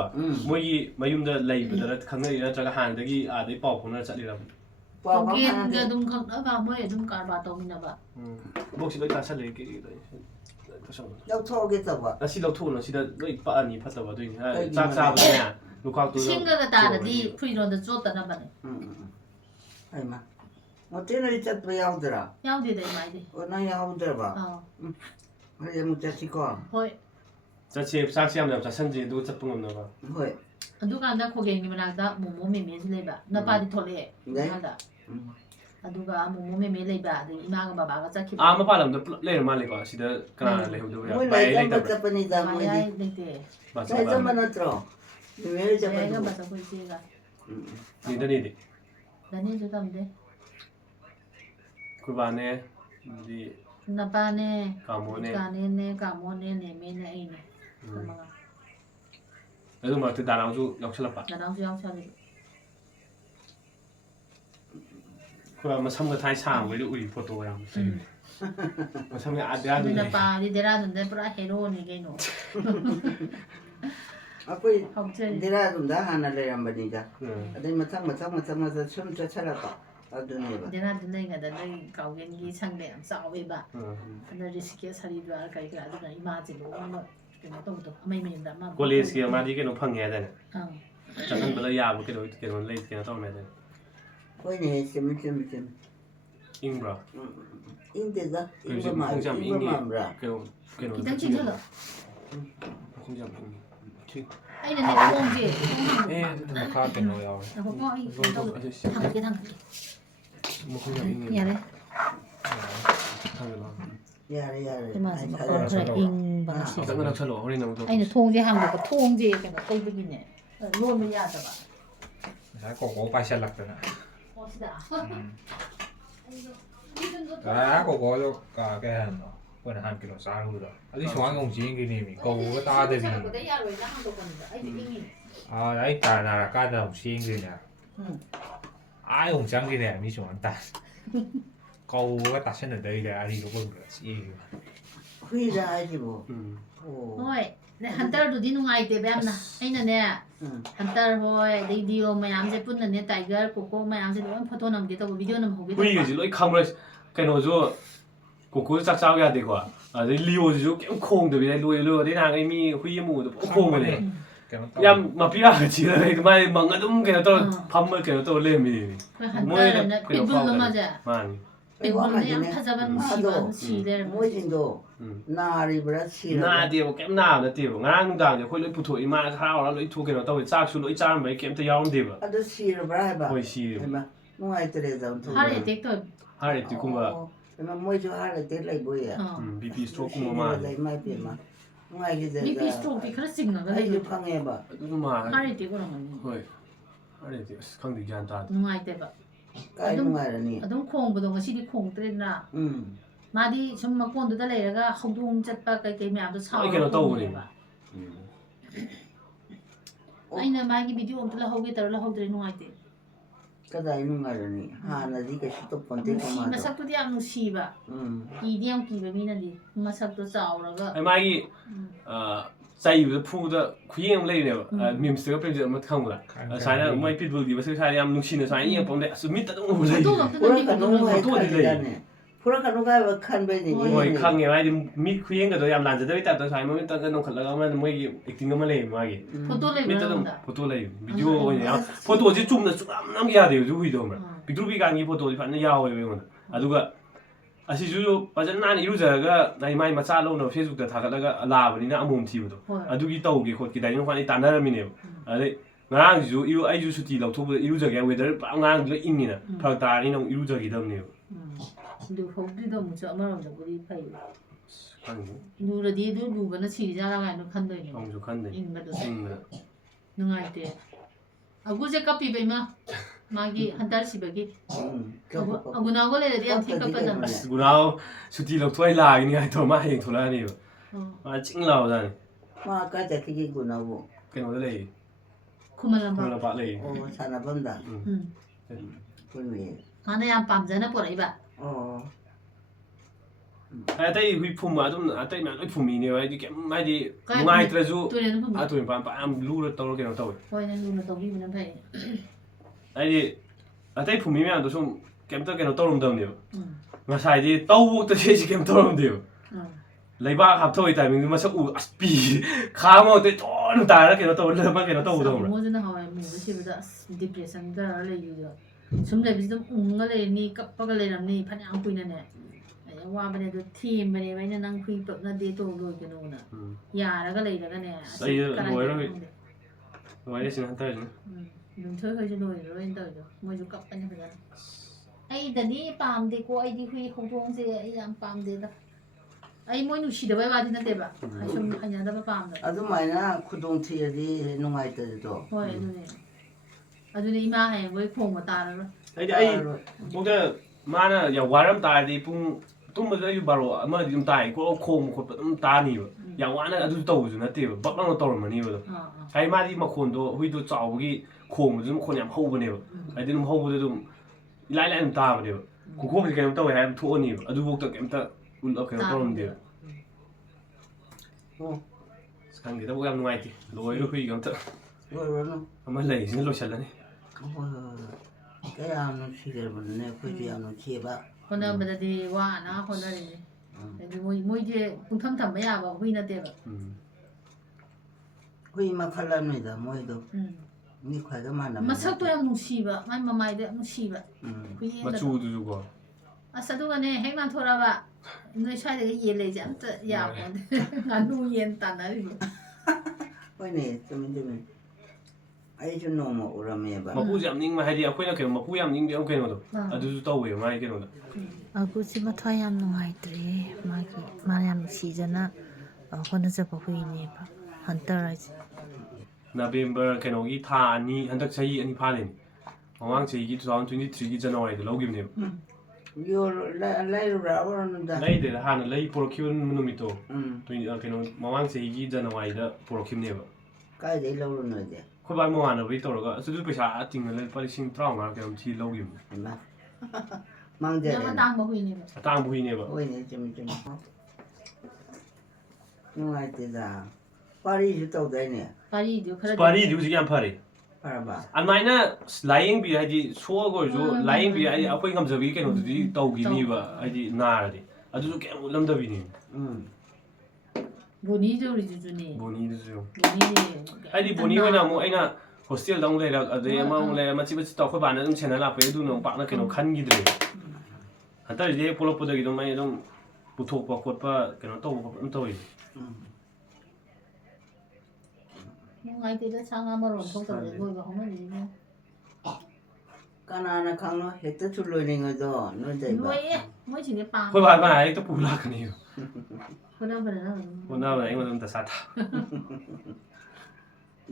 모이 마윰다 레이보다 강나리나 저가 한다기 아데 파우 펑나 ጸ리라 Pogin ga dum khang da ba moi adum kar ba to mina ba 목시 너희 다 살래 이게 역토겠다 봐 나 시도 토는 시다 너희 빠니 파다 봐 너희 짝사보냐 루카도 singa ga ta da di phuiro da chot da na ba ne 아이마 어때는 이제 또 야우더라 yaw de dai mai de 어나 야우더라 봐 그래 뭐 자식과 hoi 자치 짝시함 잡자 선지도 잡은 없나 봐 호이 adu ka da khogen gi mana da momo me me le ba na pa di thole 네 da adu ga momo me me le ba de ima ga baba ga chakhi 아 마팔람도 레르 말리고 시다 그나 레후도 야 뭐 바이 나이 레이다 좀 잡으니다 ma 뭐지 ya de de 맞아 나이 좀 만들어 왜 ya ga 잡아도 ba sa ko ji ga 니더니디 da ni ju tam de 그바네 디 na pa ne 가모네 ka ne ka mo ne me ne ai ne ma ga 그래도 뭐 다나우주 역설라 봐 da nang ju yaw cha le 그가 뭐 삼가 타이 상 우리 우리 포토야 뭐 삼가 아디아도 na pa di de ra de pura hero ni ge no 아코이 hong chen 내가 좀다 하나 내란 말이다 근데 마탕 숨 쫓아라다 아두네 봐 de ra de nei ga da nei kau gen gi sang de am sa we ba na risk ya sari dwar kai ga da ima ji lo ma ke ma to to mai mai da ma 콜레스기 마디 게노 팡해야 되네 ah 저는 벌 야부 게노 게노 레이스 게노 또 매네 호이네 좀 잉브라 인데다 그래서 이거 공장 잉이 말이야 게노 게노 기당 친 털어 공장 잉 ai là này không gì 에, 나 카페 넣어요. là có ai đâu 아저씨 thằng kia 뭐 공장 잉이 nhà đấy 당연하 야래 nhưng mà sẽ còn phải in bằng xịt 잠깐만 쳐로 우리 너무 더 anh là thôn gì hàng được có thôn gì cái mà tôi begin này luôn mới ra rồi 자, 그거 빠샬락잖아. bạn đã 아, 그거도 가게 하노. 그건 한 킬로 쌀우다. 아니, 중앙 공지인 기님이 그거 다 대비. cái đấy ra rồi ra hàng được còn ấy thì kinh ꯑꯩ ꯇꯥꯟꯅꯔꯀꯥꯟꯗ ꯑꯃꯨꯛ ꯆꯦꯡꯗꯣꯏꯅꯦ ꯑꯃꯨꯛ ꯆꯪꯈꯤꯅꯦ ꯃꯤ ꯁꯨꯃꯥꯏꯅ ꯀꯧꯕꯒ ꯇꯥꯁꯟꯅꯗꯣꯏꯅꯦ ꯑꯔꯤꯕ ꯄꯨꯟꯒ ꯆꯦꯡꯒ ꯍꯨꯏꯔ ꯍꯥꯏꯁꯤꯕꯣ ꯍꯣꯏ ꯍꯟꯇꯔꯗꯨꯗꯤ ꯅꯨꯡꯉꯥꯏꯇꯦꯕ ꯌꯥꯝꯅ ꯑꯩꯅꯅꯦ ꯍꯟꯇꯔ ꯍꯣꯏ ꯑꯗꯩ ꯗꯤꯑꯣ ꯃꯌꯥꯝꯁꯦ ꯄꯨꯟꯅꯅꯦ ꯇꯥꯏꯒꯔ ꯀꯣꯀꯣ ꯃꯌꯥꯝꯁꯦ ꯂꯣꯏ ꯐꯣꯇꯣ ꯅꯝꯒꯦ ꯇꯧꯕ ꯚꯤꯗꯤꯑꯣ ꯅꯝꯍꯧꯒꯦ ꯇꯧꯕ ꯍꯨꯏꯒꯁꯤ ꯂꯣꯏ ꯈꯪꯕ꯭ꯔꯥ ꯀꯩꯅꯣꯁꯨ ꯀꯣꯀꯣꯁꯨ ꯆꯥꯛ ꯆꯥꯕ ꯌꯥꯗꯦꯀꯣ ꯑꯗꯩ ꯂꯤꯑꯣꯁꯤꯁꯨ ꯀꯩꯝ ꯈꯣꯡꯗꯕꯤꯗ ꯂꯣꯏ ꯅꯍꯥꯟꯒꯩ ꯃꯤ ꯍꯨꯏ ꯑꯃ ꯎꯕꯗ ꯄꯨꯡ ꯈꯣꯡꯕꯅꯦ ꯌꯥꯝ ꯃꯄꯤꯔꯥꯒ ꯆꯤꯔꯒ ꯃꯥꯏ ꯃꯪ ꯑꯗꯨꯝ ꯀꯩꯅꯣ ꯇꯧꯔ ꯐꯝꯃ ꯀꯩꯅꯣ ꯇꯧꯔ ꯂꯩꯔꯝꯃꯤꯅꯤ ꯃꯣꯏꯅ ꯀꯩꯅꯣ ꯐꯥꯎꯗꯕ ꯃꯥꯅꯤ ꯄꯤꯛꯕꯨꯜꯅ ꯌꯥꯝ ꯐꯖꯕ ꯅꯨꯡꯁꯤꯕ ꯁꯤ ꯂꯩꯔꯝꯃꯦ ꯃꯣꯏꯁꯤꯡꯗꯣ ꯅꯥꯔꯤꯕ꯭ꯔꯥ ꯁꯤꯔꯕ꯭ꯔꯥ ꯅꯥꯗꯦꯕ ꯀꯩꯝ ꯅꯥꯕ ꯅꯠꯇꯦꯕ ꯉꯔꯥꯡ ꯅꯨꯡꯗꯥꯡꯁꯦ ꯑꯩꯈꯣꯏ ꯂꯣꯏ ꯄꯨꯊꯣꯛꯏ ꯃꯥ ꯍꯔꯥꯎꯔ ꯂꯣꯏ ꯀꯩꯅꯣ ꯇꯧꯋꯦ ꯆꯥꯛꯁꯨ ꯂꯣꯏ ꯆꯥꯔꯝꯕꯩ ꯀꯩꯝꯇ ꯌꯥꯎꯔꯝꯗꯦꯕ ꯑꯗꯨ ꯁꯤꯔꯕ꯭ꯔꯥ ꯍꯥꯏꯕ ꯍꯣꯏ ꯁꯤꯔꯦꯕ ꯅꯨꯡꯉꯥꯏꯇꯔꯦꯗ ꯍꯥꯔꯠ ꯑꯦꯇꯦꯛ ꯇꯧꯋꯦ ꯍꯥꯔꯠ ꯑꯦꯇꯦꯛꯀꯨꯝꯕ ꯃꯣꯏꯁꯨ ꯍꯥꯔꯠ ꯑꯦꯇꯦꯛ ꯂꯩꯕꯣꯏ ꯕꯤꯄꯤ ꯁ꯭ꯇ꯭ꯔꯣꯛꯀꯨꯝꯕ ꯃꯥꯜꯂꯦ ꯏꯃꯥꯏ ꯄꯦꯝꯃ ꯅꯨꯡꯉꯥꯏꯈꯤꯗꯦꯗ ꯕꯤꯄꯤ ꯁ꯭ꯇ꯭ꯔꯣꯛꯇꯤ ꯈꯔ ꯆꯤꯡꯉꯒ ꯑꯩꯁꯨ ꯂꯩꯕ ꯈꯪꯉꯦꯕ ꯑꯗꯨꯁꯨ ꯃꯥꯜꯂꯦ ꯍꯥꯔꯠ ꯑꯦꯇꯦꯛ ꯑꯣꯏꯔꯝꯒꯅꯤ ꯍꯣꯏ ꯍꯥꯔꯠ ꯑꯦꯇꯦꯛ ꯑꯁ ꯈꯪꯗꯦ ꯒ꯭ꯌꯥꯟ ꯇꯥꯗꯦ ꯅꯨꯡꯉꯥꯏꯇꯦꯕ ꯀꯥꯏ ꯅꯨꯡꯉꯥꯏꯔꯅꯤ ꯑꯗꯨꯝ ꯈꯣꯡꯕꯗꯣ ꯉꯁꯤꯗꯤ ꯈꯣꯡꯗ꯭ꯔꯦꯗꯅ ꯃꯥꯗꯤ ꯁꯨꯝ ꯃꯀꯣꯟꯗꯨꯗ ꯂꯩꯔꯒ ꯍꯧꯗꯣꯡ ꯆꯠꯄ ꯀꯩꯀꯩ ꯃꯌꯥꯝꯗꯣ ꯁꯥꯎꯔꯒ ꯈꯣꯡꯕꯅꯦꯕ ꯑꯩꯅ ꯃꯥꯒꯤ ꯚꯤꯗꯤꯑꯣ ꯑꯝꯇ ꯂꯧꯍꯧꯒꯦ ꯇꯧꯔ ꯂꯧꯍꯧꯗ꯭ꯔꯦ ꯅꯨꯡꯉꯥꯏꯇꯦ ꯀꯗꯥꯏ ꯅꯨꯡꯉꯥꯏꯔꯅꯤ ꯍꯥꯟꯅꯗꯤ ꯀꯩꯁꯨ ꯇꯧꯄꯣꯟꯇꯦ ꯃꯥꯗꯣ ꯃꯁꯛꯇꯨꯗꯤ ꯌꯥꯝ ꯅꯨꯡꯁꯤꯕ ꯀꯤꯗꯤ ꯌꯥꯝ ꯀꯤꯕ ꯃꯤꯅꯗꯤ ꯃꯁꯛꯇꯣ ꯆꯥꯎꯔꯒ ꯃꯥꯒꯤ ꯆꯩꯕꯗ ꯐꯨꯕꯗ ꯈꯨꯌꯦꯡ ꯑꯃ ꯂꯩꯔꯤꯅꯦꯕ ꯃꯤꯝꯁꯇꯒ ꯄ꯭ꯔꯦꯝꯖꯤꯠ ꯑꯃ ꯈꯪꯕ꯭ꯔꯥ ꯁꯨꯃꯥꯏꯅ ꯃꯣꯏ ꯄꯤꯠꯕꯨꯜꯒꯤ ꯃꯁꯛ ꯁꯨꯃꯥꯏꯅ ꯌꯥꯝ ꯅꯨꯡꯁꯤꯅ ꯁꯨꯃꯥꯏꯅ ꯌꯦꯡꯉꯛꯄ ꯑꯃ ꯂꯩ ꯑꯁ ꯃꯤꯠꯇ ꯑꯗꯨꯝ ꯎꯕ ꯂꯩ ꯐꯨꯔꯛꯀꯅꯨ ꯀꯥꯏꯕ ꯈꯟꯕꯩꯅꯤ ꯍꯣꯏ ꯈꯪꯉꯦ ꯍꯥꯏꯗꯤ ꯃꯤꯠ ꯈꯨꯌꯦꯡꯒꯗꯣ ꯌꯥꯝ ꯂꯥꯟꯖꯗꯕꯩ ꯇꯥꯏꯞꯇ ꯁꯨꯃꯥꯏꯅ ꯃꯃꯤꯠꯇꯒ ꯅꯣꯡꯈꯠꯂꯒ ꯑꯃ ꯃꯣꯏꯒꯤ ꯑꯦꯛꯇꯤꯡ ꯑꯃ ꯂꯩꯌꯦꯕ ꯃꯥꯒꯤ ꯐꯣꯇꯣ ꯃꯤꯠꯇ ꯑꯗꯨꯝ ꯂꯩꯕ꯭ꯔꯥ ꯐꯣꯇꯣ ꯂꯩ ꯚꯤꯗꯤꯑꯣ ꯑꯣꯏꯅ ꯌꯥꯎ ꯐꯣꯇꯣꯁꯤ ꯆꯨꯝꯅ ꯁꯨꯡꯅꯝ ꯅꯝ ꯌꯥꯗꯦꯕ ꯑꯗꯨ ꯍꯨꯏꯗꯣ ꯈꯪꯕ꯭ꯔꯥ ꯄꯤꯛꯇ꯭ꯔꯨ ꯄꯤꯛꯀꯥꯟꯒꯤ ꯐꯣꯇꯣꯗꯤ ꯐꯖꯅ ꯌꯥꯎꯋꯦꯕ ꯑꯩꯉꯣꯟꯗ ꯑꯗꯨꯒ ꯑꯁꯤꯁꯨ ꯐꯖꯅ ꯅꯥꯟꯅ ꯏꯔꯨꯖꯔꯒ ꯃꯥꯏ ꯃꯆꯥ ꯂꯧꯅꯕ ꯐꯦꯁꯕꯨꯛꯇ ꯊꯥꯒꯠꯂꯒ ꯂꯥꯛꯑꯕꯅꯤꯅ ꯑꯃꯣꯝ ꯊꯤꯕꯗꯣ ꯑꯗꯨꯒꯤ ꯇꯧꯒꯦ ꯈꯣꯠꯀꯦ ꯗꯥꯏꯅꯤꯡ ꯈ꯭ꯋꯥꯏꯗꯒꯤ ꯇꯥꯟꯅꯔꯝꯃꯤꯅꯦꯕ ꯑꯗꯩ ꯉꯔꯥꯡꯁꯤꯁꯨ ꯑꯩꯁꯨ ꯁꯨꯇꯤ ꯂꯧꯊꯣꯛꯄꯗ ꯏꯔꯨꯖꯒꯦ ꯋꯦꯗꯔ ꯄꯨꯔꯥ ꯉꯔꯥꯡꯗꯤ ꯂꯣꯏ ꯏꯪꯉꯤꯅ ꯐꯔꯛ ꯇꯥꯔꯅꯤꯅ ꯑꯃꯨꯛ ꯏꯔꯨꯖꯈꯤꯗꯕꯅꯦꯕ ꯂꯨꯍꯧꯗ꯭ꯔꯤꯗꯣ ꯑꯃꯨꯛꯁꯨ ꯑꯃꯔꯣꯝꯗꯕꯨꯗꯤ ꯐꯩ ꯈꯪꯗꯦ ꯂꯨꯔꯗꯤ ꯑꯗꯨ ꯂꯨꯕꯅ ꯁꯤꯔꯤꯖꯥꯠꯂꯥ ꯀꯥꯏꯅ ꯈꯟꯗꯣꯏꯅꯦ ꯑꯃꯨꯛꯁꯨ ꯈꯟꯗꯦ ꯏꯪꯕꯗꯣ ꯏꯪꯕꯗ ꯅꯨꯡꯉꯥꯏꯇꯦ ꯑꯒꯨꯁꯦ ꯀꯞꯄꯤꯕ ꯏꯃꯥ ꯃꯥꯒꯤ ꯍꯟꯇꯔ ꯁꯤꯕꯒꯤ ꯑꯒꯨꯅꯥꯎꯒ ꯂꯩꯔꯗꯤ ꯌꯥꯝ ꯊꯤ ꯀꯞꯄꯗꯕꯅꯦ ꯑꯁ ꯒꯨꯅꯥꯎ ꯁꯨꯇꯤ ꯂꯧꯊꯣꯛ ꯑꯩ ꯂꯥꯛꯑꯒꯅꯤ ꯍꯥꯏꯗꯣ ꯃꯥ ꯍꯌꯦꯡ ꯊꯣꯛꯂꯛꯑꯅꯦꯕ ꯃꯥ ꯆꯤꯡ ꯂꯥꯎꯖꯥꯠꯅꯤ ꯃꯥ ꯀꯥꯏ ꯆꯠꯈꯤꯒꯦ ꯒꯨꯅꯥꯎꯕꯨ ꯀꯩꯅꯣꯗ ꯂꯩꯌꯦ ꯈꯨꯃꯟ ꯂꯝꯄꯥꯛ ꯂꯩꯌꯦ ꯑꯣ ꯁꯥꯟꯅꯐꯝꯗ ꯃꯥꯅ ꯌꯥꯝ ꯄꯥꯝꯖꯅ ꯄꯣꯔꯛꯏꯕ ꯑꯣ ꯑꯇꯩ ꯍꯨꯏ ꯐꯨꯝꯕ ꯑꯗꯨꯝ ꯑꯇꯩ ꯃꯌꯥꯝ ꯂꯣꯏ ꯐꯨꯝꯃꯤꯅꯦꯕ ꯍꯥꯏꯗꯤ ꯀꯩꯝ ꯍꯥꯏꯗꯤ ꯅꯨꯡꯉꯥꯏꯇ꯭ꯔꯁꯨ ꯇꯨꯔꯦꯟ ꯃꯄꯥꯟ ꯌꯥꯝ ꯂꯨꯔ ꯇꯧꯔ ꯀꯩꯅꯣ ꯇꯧꯋꯦ ꯍꯣꯏꯅ ꯂꯨꯅ ꯇꯧꯕꯤꯕꯅ ꯐꯩ ꯍꯥꯏꯗꯤ ꯑꯇꯩ ꯐꯨꯝꯃꯤ ꯃꯌꯥꯝꯗꯣ ꯁꯨꯝ ꯀꯩꯝꯇ ꯀꯩꯅꯣ ꯇꯧꯔꯝꯗꯕꯅꯦꯕ ꯉꯁꯥꯏꯗꯤ ꯇꯧꯕꯣꯛꯇ ꯁꯤꯁꯤ ꯀꯩꯝ ꯇꯧꯔꯝꯗꯦꯕ ꯂꯩꯕꯥꯛ ꯍꯥꯞꯊꯣꯛꯏ ꯇꯥꯏꯃꯤꯡꯗꯨ ꯃꯁꯛ ꯎ ꯑꯁ ꯄꯤ ꯈꯥꯡꯃꯣꯠꯇꯩ ꯊꯣꯟ ꯇꯥꯔꯒ ꯀꯩꯅꯣ ꯇꯧꯕ ꯀꯩꯅꯣ ꯇꯧꯕꯗꯣ ꯃꯣꯏꯁꯨ ꯅꯍꯥꯟꯋꯥꯏ ꯃꯨꯕ ꯁꯤꯕꯗ ꯑꯁ ꯗꯤꯄ꯭ꯔꯦꯁꯟꯗ ꯂꯩꯔꯤꯗꯣ ꯁꯨꯝ ꯂꯩꯕꯁꯤꯗ ꯎꯪꯉ ꯂꯩꯔꯅꯤ ꯀꯞꯄꯒ ꯂꯩꯔꯝꯅꯤ ꯐꯅꯌꯥꯝ ꯀꯨꯏꯅꯅꯦ ꯑꯩ ꯑꯋꯥꯕꯅꯦ ꯑꯗꯣ ꯊꯦꯝꯕꯅꯦꯕ ꯑꯩꯅ ꯅꯪ ꯍꯨꯏ ꯄꯛꯅꯗꯦ ꯇꯧ ꯂꯣꯏꯒꯅꯣꯅ ꯌꯥꯔꯒ ꯂꯩꯔꯒꯅꯦ ꯂꯣꯏꯔꯦ ꯁꯤꯅ ꯍꯟꯇꯔꯁꯤꯅ ꯌꯨꯝꯊꯣꯏ ꯍꯣꯏꯁꯨ ꯂꯣꯏꯔꯔꯣꯏꯅ ꯇꯧꯔꯤꯗꯣ ꯃꯣꯏꯁꯨ ꯀꯞꯄꯅꯤ ꯐꯖꯅ ꯑꯩꯗꯗꯤ ꯄꯥꯝꯗꯦꯀꯣ ꯑꯩꯗꯤ ꯍꯨꯏ ꯍꯧꯗꯣꯡꯁꯦ ꯑꯩ ꯌꯥꯝ ꯄꯥꯝꯗꯦꯗ ꯑꯩ ꯃꯣꯏ ꯅꯨꯡꯁꯤꯗꯕꯩ ꯋꯥꯗꯤ ꯅꯠꯇꯦꯕ ꯁꯨꯝ ꯍꯩꯅꯗꯕ ꯄꯥꯝꯗꯕ ꯑꯗꯨꯃꯥꯏꯅ ꯈꯨꯗꯣꯡ ꯊꯤꯔꯗꯤ ꯅꯨꯡꯉꯥꯏꯇꯔꯤꯗꯣ ꯍꯣꯏ ꯑꯗꯨꯅꯦ ꯏꯃꯥ ꯍꯌꯦꯡꯈꯣꯏ ꯈꯣꯡꯕ ꯇꯥꯔꯔꯣꯏ ꯍꯥꯏꯗꯤ ꯑꯩ ꯃꯨꯛꯇ ꯃꯥꯅ ꯌꯥꯝ ꯋꯥꯔꯝ ꯇꯥꯔꯗꯤ ꯄꯨꯡ ꯇꯨꯝꯕꯁꯨ ꯑꯩꯁꯨ ꯕꯥꯔꯣ ꯑꯃꯗꯤ ꯑꯗꯨꯝ ꯇꯥꯏ ꯈꯣꯡꯕ ꯈꯣꯠꯄ ꯑꯗꯨꯝ ꯇꯥꯅꯤꯕ ꯌꯥꯝ ꯋꯥꯅ ꯑꯗꯨꯁꯨ ꯇꯧꯕꯁꯨ ꯅꯠꯇꯦꯕ ꯕꯛ ꯂꯥꯎꯅ ꯇꯧꯔꯝꯃꯅꯤꯕ ꯑꯗꯣ ꯍꯥꯏꯗꯤ ꯃꯥꯗꯤ ꯃꯈꯣꯟꯗꯣ ꯍꯨꯏꯗꯣ ꯆꯥꯎꯕꯒꯤ ꯈꯣꯡꯕꯗꯨ ꯃꯈꯣꯟ ꯌꯥꯝ ꯍꯧꯕꯅꯦꯕ ꯍꯥꯏꯗꯤ ꯑꯗꯨꯝ ꯍꯧꯕꯗ ꯑꯗꯨꯝ ꯏꯂꯥꯏ ꯂꯥꯏꯅ ꯑꯗꯨꯝ ꯇꯥꯕꯅꯦꯕ ꯈꯨꯈꯣꯡꯁꯦ ꯀꯩꯅꯣ ꯇꯧꯋꯦ ꯍꯥꯏꯅ ꯊꯣꯛꯑꯅꯤꯕ ꯑꯗꯨꯐꯥꯎꯗ ꯀꯩꯝꯇ ꯀꯩꯅꯣ ꯇꯧꯔꯝꯗꯦꯕ ꯑꯁ ꯈꯪꯗꯦꯗꯕꯨ ꯌꯥꯝ ꯅꯨꯡꯉꯥꯏꯇꯦ ꯂꯣꯏꯔꯣ ꯍꯨꯏꯒ ꯑꯝꯇ ꯑꯃ ꯂꯩꯔꯤꯁꯤꯅ ꯂꯣꯏꯁꯤꯜꯂꯅꯤ ꯀꯌꯥꯝ ꯅꯨꯡꯁꯤꯈ꯭ꯔꯕꯅꯤꯅꯦ ꯑꯩꯈꯣꯏꯁꯨ ꯌꯥꯝ ꯅꯨꯡꯁꯤꯕ ꯍꯣꯠꯅꯕꯗꯗꯤ ꯋꯥꯅ ꯍꯣꯠꯅꯔꯤꯅꯦ ꯍꯥꯏꯗꯤ ꯃꯣꯏꯁꯦ ꯄꯨꯡꯊꯝ ꯊꯝꯕ ꯌꯥꯕ ꯍꯨꯏ ꯅꯠꯇꯦꯕ ꯍꯨꯏ ꯃꯈꯜ ꯑꯃꯅꯤꯗ ꯃꯣꯏꯗꯣ ꯃꯤ ꯈ꯭ꯋꯥꯏꯒ ꯃꯥꯟꯅꯕ ꯃꯁꯛꯇꯣ ꯌꯥꯝ ꯅꯨꯡꯁꯤꯕ ꯃꯥꯏ ꯃꯃꯥꯏꯗꯣ ꯌꯥꯝ ꯅꯨꯡꯁꯤꯕ ꯃꯆꯨꯗꯨꯁꯨꯀꯣ ꯑꯁ ꯑꯗꯨꯒꯅꯦ ꯍꯦꯛ ꯅꯥꯟꯊꯣꯔꯛꯑꯕ ꯅꯣꯏ ꯁ꯭ꯋꯥꯏꯗꯒ ꯌꯦꯟ ꯂꯩꯁꯦ ꯑꯝꯇ ꯌꯥꯄꯣꯟꯇꯦ ꯉꯥꯅꯨ ꯌꯦꯟ ꯇꯥꯟꯅꯔꯤꯕ ꯍꯣꯏꯅꯦ ꯆꯨꯝꯃꯤ ꯆꯨꯝꯃꯤ ꯑꯩꯁꯨ ꯅꯣꯡꯃ ꯎꯔꯝꯃꯦꯕ ꯃꯄꯨꯁꯦ ꯌꯥꯝ ꯅꯤꯡꯕ ꯍꯥꯏꯗꯤ ꯑꯩꯈꯣꯏꯅ ꯀꯩꯅꯣ ꯃꯄꯨ ꯌꯥꯝ ꯅꯤꯡꯕ ꯌꯥꯝ ꯀꯩꯅꯣꯗꯣ ꯑꯗꯨꯁꯨ ꯇꯧꯋꯦꯕ ꯃꯥꯒꯤ ꯀꯩꯅꯣꯗ ꯑꯒꯨꯁꯤ ꯃꯊ꯭ꯋꯥꯏ ꯌꯥꯝ ꯅꯨꯡꯉꯥꯏꯇ꯭ꯔꯦ ꯃꯥꯅ ꯌꯥꯝ ꯅꯨꯡꯁꯤꯖꯅ ꯍꯣꯠꯅꯖꯕ ꯍꯨꯏꯅꯦꯕ ꯍꯟꯇꯔ ꯍꯥꯏꯁꯦ ꯅꯕꯦꯝꯕꯔ ꯀꯩꯅꯣꯒꯤ ꯊꯥ ꯑꯅꯤ ꯍꯟꯗꯛ ꯆꯍꯤ 2 ꯐꯥꯗꯣꯏꯅꯤ ꯃꯃꯥꯡ ꯆꯍꯤꯒꯤ 2023ꯒꯤ ꯖꯅꯋꯥꯔꯤꯗ ꯂꯧꯈꯤꯕꯅꯦꯕ ꯂꯩꯗꯦꯗ ꯍꯥꯟꯅ ꯂꯩ ꯄꯣꯔꯛꯈꯤꯕ ꯅꯨꯃꯤꯠꯇꯣ ꯀꯩꯅꯣ ꯃꯃꯥꯡ ꯆꯍꯤꯒꯤ ꯖꯅꯋꯥꯔꯤꯗ ꯄꯣꯔꯛꯈꯤꯕꯅꯦꯕ ꯀꯥꯏꯗꯩ ꯂꯧꯔꯨꯅꯣꯗꯤ ꯑꯩꯈꯣꯏ ꯕꯥ ꯃꯃꯥꯟꯅꯕꯩ ꯇꯧꯔꯒ ꯑꯗꯨꯁꯨ ꯄꯩꯁꯥ ꯇꯤꯡꯅ ꯂꯨꯄꯥ 35,000 ꯀꯩꯅꯣꯝ ꯊꯤ ꯂꯧꯈꯤꯕꯅꯤ ꯍꯩꯃꯥ ꯃꯥꯡꯖꯔꯦ ꯌꯥꯝ ꯑꯇꯥꯡꯕ ꯍꯨꯏꯅꯦꯕ ꯑꯇꯥꯡꯕ ꯍꯨꯏꯅꯦꯕ ꯍꯣꯏꯅꯦ ꯆꯨꯝꯃꯤ ꯅꯨꯡꯉꯥꯏꯇꯦꯗ ꯄꯥꯔꯤꯁꯨ ꯇꯧꯗꯥꯏꯅꯦ ꯄꯥꯔꯤꯗꯨ ꯈꯔ ꯄꯥꯔꯤꯗꯤ ꯍꯧꯖꯤꯛ ꯌꯥꯝ ꯐꯔꯦ ꯐꯔꯕ ꯑꯗꯨꯃꯥꯏꯅ ꯂꯥꯏꯌꯦꯡꯕꯤ ꯍꯥꯏꯗꯤ ꯁꯣꯛꯑꯒ ꯑꯣꯏꯔꯁꯨ ꯂꯥꯏꯌꯦꯡꯕꯤ ꯍꯥꯏꯗꯤ ꯑꯩꯈꯣꯏ ꯉꯝꯖꯕꯤ ꯀꯩꯅꯣꯗꯨꯗꯤ ꯇꯧꯈꯤꯅꯤꯕ ꯍꯥꯏꯗꯤ ꯅꯥꯔꯗꯤ ꯑꯗꯨꯁꯨ ꯀꯩꯝ ꯎꯠꯂꯝꯗꯕꯤꯅꯤ ꯕꯣꯅꯤꯗꯧꯔꯤꯗꯨꯁꯨꯅꯦ ꯕꯣꯅꯤꯗꯨꯁꯨ ꯕꯣꯅꯤꯗꯤ ꯍꯥꯏꯗꯤ ꯕꯣꯅꯤ ꯑꯣꯏꯅ ꯑꯃꯨꯛ ꯑꯩꯅ ꯍꯣꯁꯇꯦꯜꯗ ꯑꯃꯨꯛ ꯂꯩꯔꯛ ꯑꯗꯩ ꯑꯃ ꯑꯃꯨꯛ ꯂꯩꯔꯛ ꯃꯆꯤꯠ ꯃꯆꯤꯠ ꯇꯧ ꯑꯩꯈꯣꯏ ꯕꯥꯅ ꯑꯗꯨꯝ ꯁꯦꯟꯅ ꯂꯥꯛꯄꯩ ꯑꯗꯨꯅ ꯑꯃꯨꯛ ꯄꯥꯛꯅ ꯀꯩꯅꯣ ꯈꯟꯈꯤꯗ꯭ꯔꯦꯕ ꯍꯟꯇꯛꯁꯤꯗꯤ ꯍꯦꯛ ꯄꯣꯛꯂꯛꯄꯗꯒꯤ ꯑꯗꯨꯝ ꯑꯩ ꯑꯗꯨꯝ ꯄꯨꯊꯣꯛꯄ ꯈꯣꯠꯄ ꯀꯩꯅꯣ ꯇꯧꯕ ꯈꯣꯠꯄ ꯑꯗꯨꯝ ꯇꯧꯋꯤ ꯅꯨꯡꯉꯥꯏꯇꯦꯗ ꯁꯥ ꯉꯥ ꯃꯔꯣꯟ ꯊꯣꯛꯇꯕꯁꯦ ꯂꯣꯏꯕ ꯍꯧꯅꯕꯤꯁꯤꯅꯦ ꯀꯅꯥꯅ ꯈꯪꯅꯣ ꯍꯦꯛꯇꯁꯨ ꯂꯣꯏꯅꯤꯡꯉꯣꯏꯗꯣ ꯅꯣꯏꯗꯩꯕ ꯂꯣꯏꯌꯦ ꯃꯣꯏꯁꯤꯡꯁꯦ ꯄꯥꯝꯃꯦ ꯑꯩꯈꯣꯏ ꯕꯥ ꯕꯥꯅ ꯍꯦꯛꯇ ꯄꯨ ꯂꯥꯛꯀꯅꯤꯕ ꯍꯣꯠꯅꯕꯗ ꯍꯣꯠꯅꯕꯗ ꯑꯩꯉꯣꯟꯗ ꯑꯗꯨꯝ ꯗꯁꯥ ꯊꯥ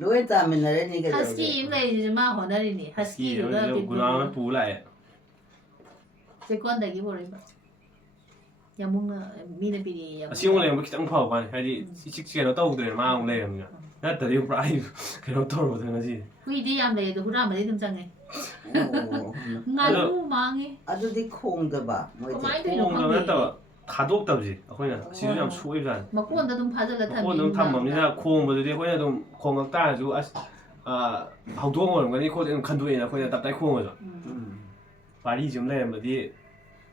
ꯂꯣꯏ ꯇꯥꯃꯤꯟꯅꯔꯦꯅꯤ ꯍꯁꯀꯤ ꯀꯩꯗꯧꯔꯒꯦ ꯑꯃ ꯂꯩꯔꯤꯁꯤꯁꯨ ꯃꯥ ꯍꯣꯠꯅꯔꯤꯅꯤ ꯍꯁꯀꯤꯗꯨꯒ ꯒꯨꯅꯥꯎꯅ ꯄꯨ ꯂꯥꯛꯑꯦ ꯆꯦꯛꯀꯣꯟꯗꯒꯤ ꯄꯨꯔꯛꯏꯕ ꯌꯥꯝꯕꯨꯡꯅ ꯃꯤꯅ ꯄꯤꯔꯛꯑꯦ ꯑꯁꯤ ꯑꯃꯨꯛ ꯂꯩꯔꯝꯕ ꯈꯤꯇꯪ ꯐꯕ ꯋꯥꯅꯤ ꯍꯥꯏꯗꯤ ꯏꯆꯤꯛ ꯀꯩꯅꯣ ꯇꯧꯗ꯭ꯔꯦ ꯃꯥ ꯑꯃꯨꯛ ꯂꯩꯔꯝꯅꯤꯅ ꯅꯠꯇ꯭ꯔꯗꯤ ꯄꯨꯔꯥ ꯑꯩ ꯀꯩꯅꯣ ꯇꯧꯔꯕꯗ ꯉꯁꯤ ꯍꯨꯏꯗꯤ ꯌꯥꯝ ꯂꯩ ꯑꯗꯣ ꯍꯨꯔꯥꯟꯕꯗꯤ ꯑꯗꯨꯝ ꯆꯪꯉꯦ ꯑꯣ ꯉꯥꯅꯨ ꯃꯥꯡꯉꯦ ꯑꯗꯨꯗꯤ ꯈꯣꯡꯗꯕ ꯃꯣꯏꯗꯤ ꯀꯃꯥꯏꯅ ꯇꯧꯔꯤꯅꯣ ꯈꯣꯡꯗꯕ ꯈꯪꯗꯦ ꯅꯠꯇꯕ ꯊꯥꯗꯣꯛꯇꯕꯁꯦ ꯑꯩꯈꯣꯏꯅ ꯁꯤꯁꯨ ꯌꯥꯝ ꯁꯣꯏꯕꯖꯥꯠꯅꯤ ꯃꯀꯣꯟꯗ ꯑꯗꯨꯝ ꯐꯥꯖꯤꯜꯂ ꯃꯀꯣꯟ ꯑꯗꯨꯝ ꯊꯝꯃꯕꯅꯤꯅ ꯈꯣꯡꯕꯗꯨꯗꯤ ꯑꯩꯈꯣꯏꯅ ꯑꯗꯨꯝ ꯈꯣꯡꯉꯛ ꯇꯥꯔꯁꯨ ꯑꯁ ꯍꯧꯗꯣꯡ ꯑꯣꯏꯔꯝꯒꯅꯤ ꯈꯣꯠꯂꯤ ꯑꯗꯨꯝ ꯈꯟꯗꯣꯛꯑꯦꯅ ꯑꯩꯈꯣꯏꯅ ꯇꯞꯇꯥꯏ ꯈꯣꯡꯉꯁꯨ ꯄꯥꯔꯤꯁꯤ ꯑꯃ ꯂꯩꯔꯝꯕꯗꯤ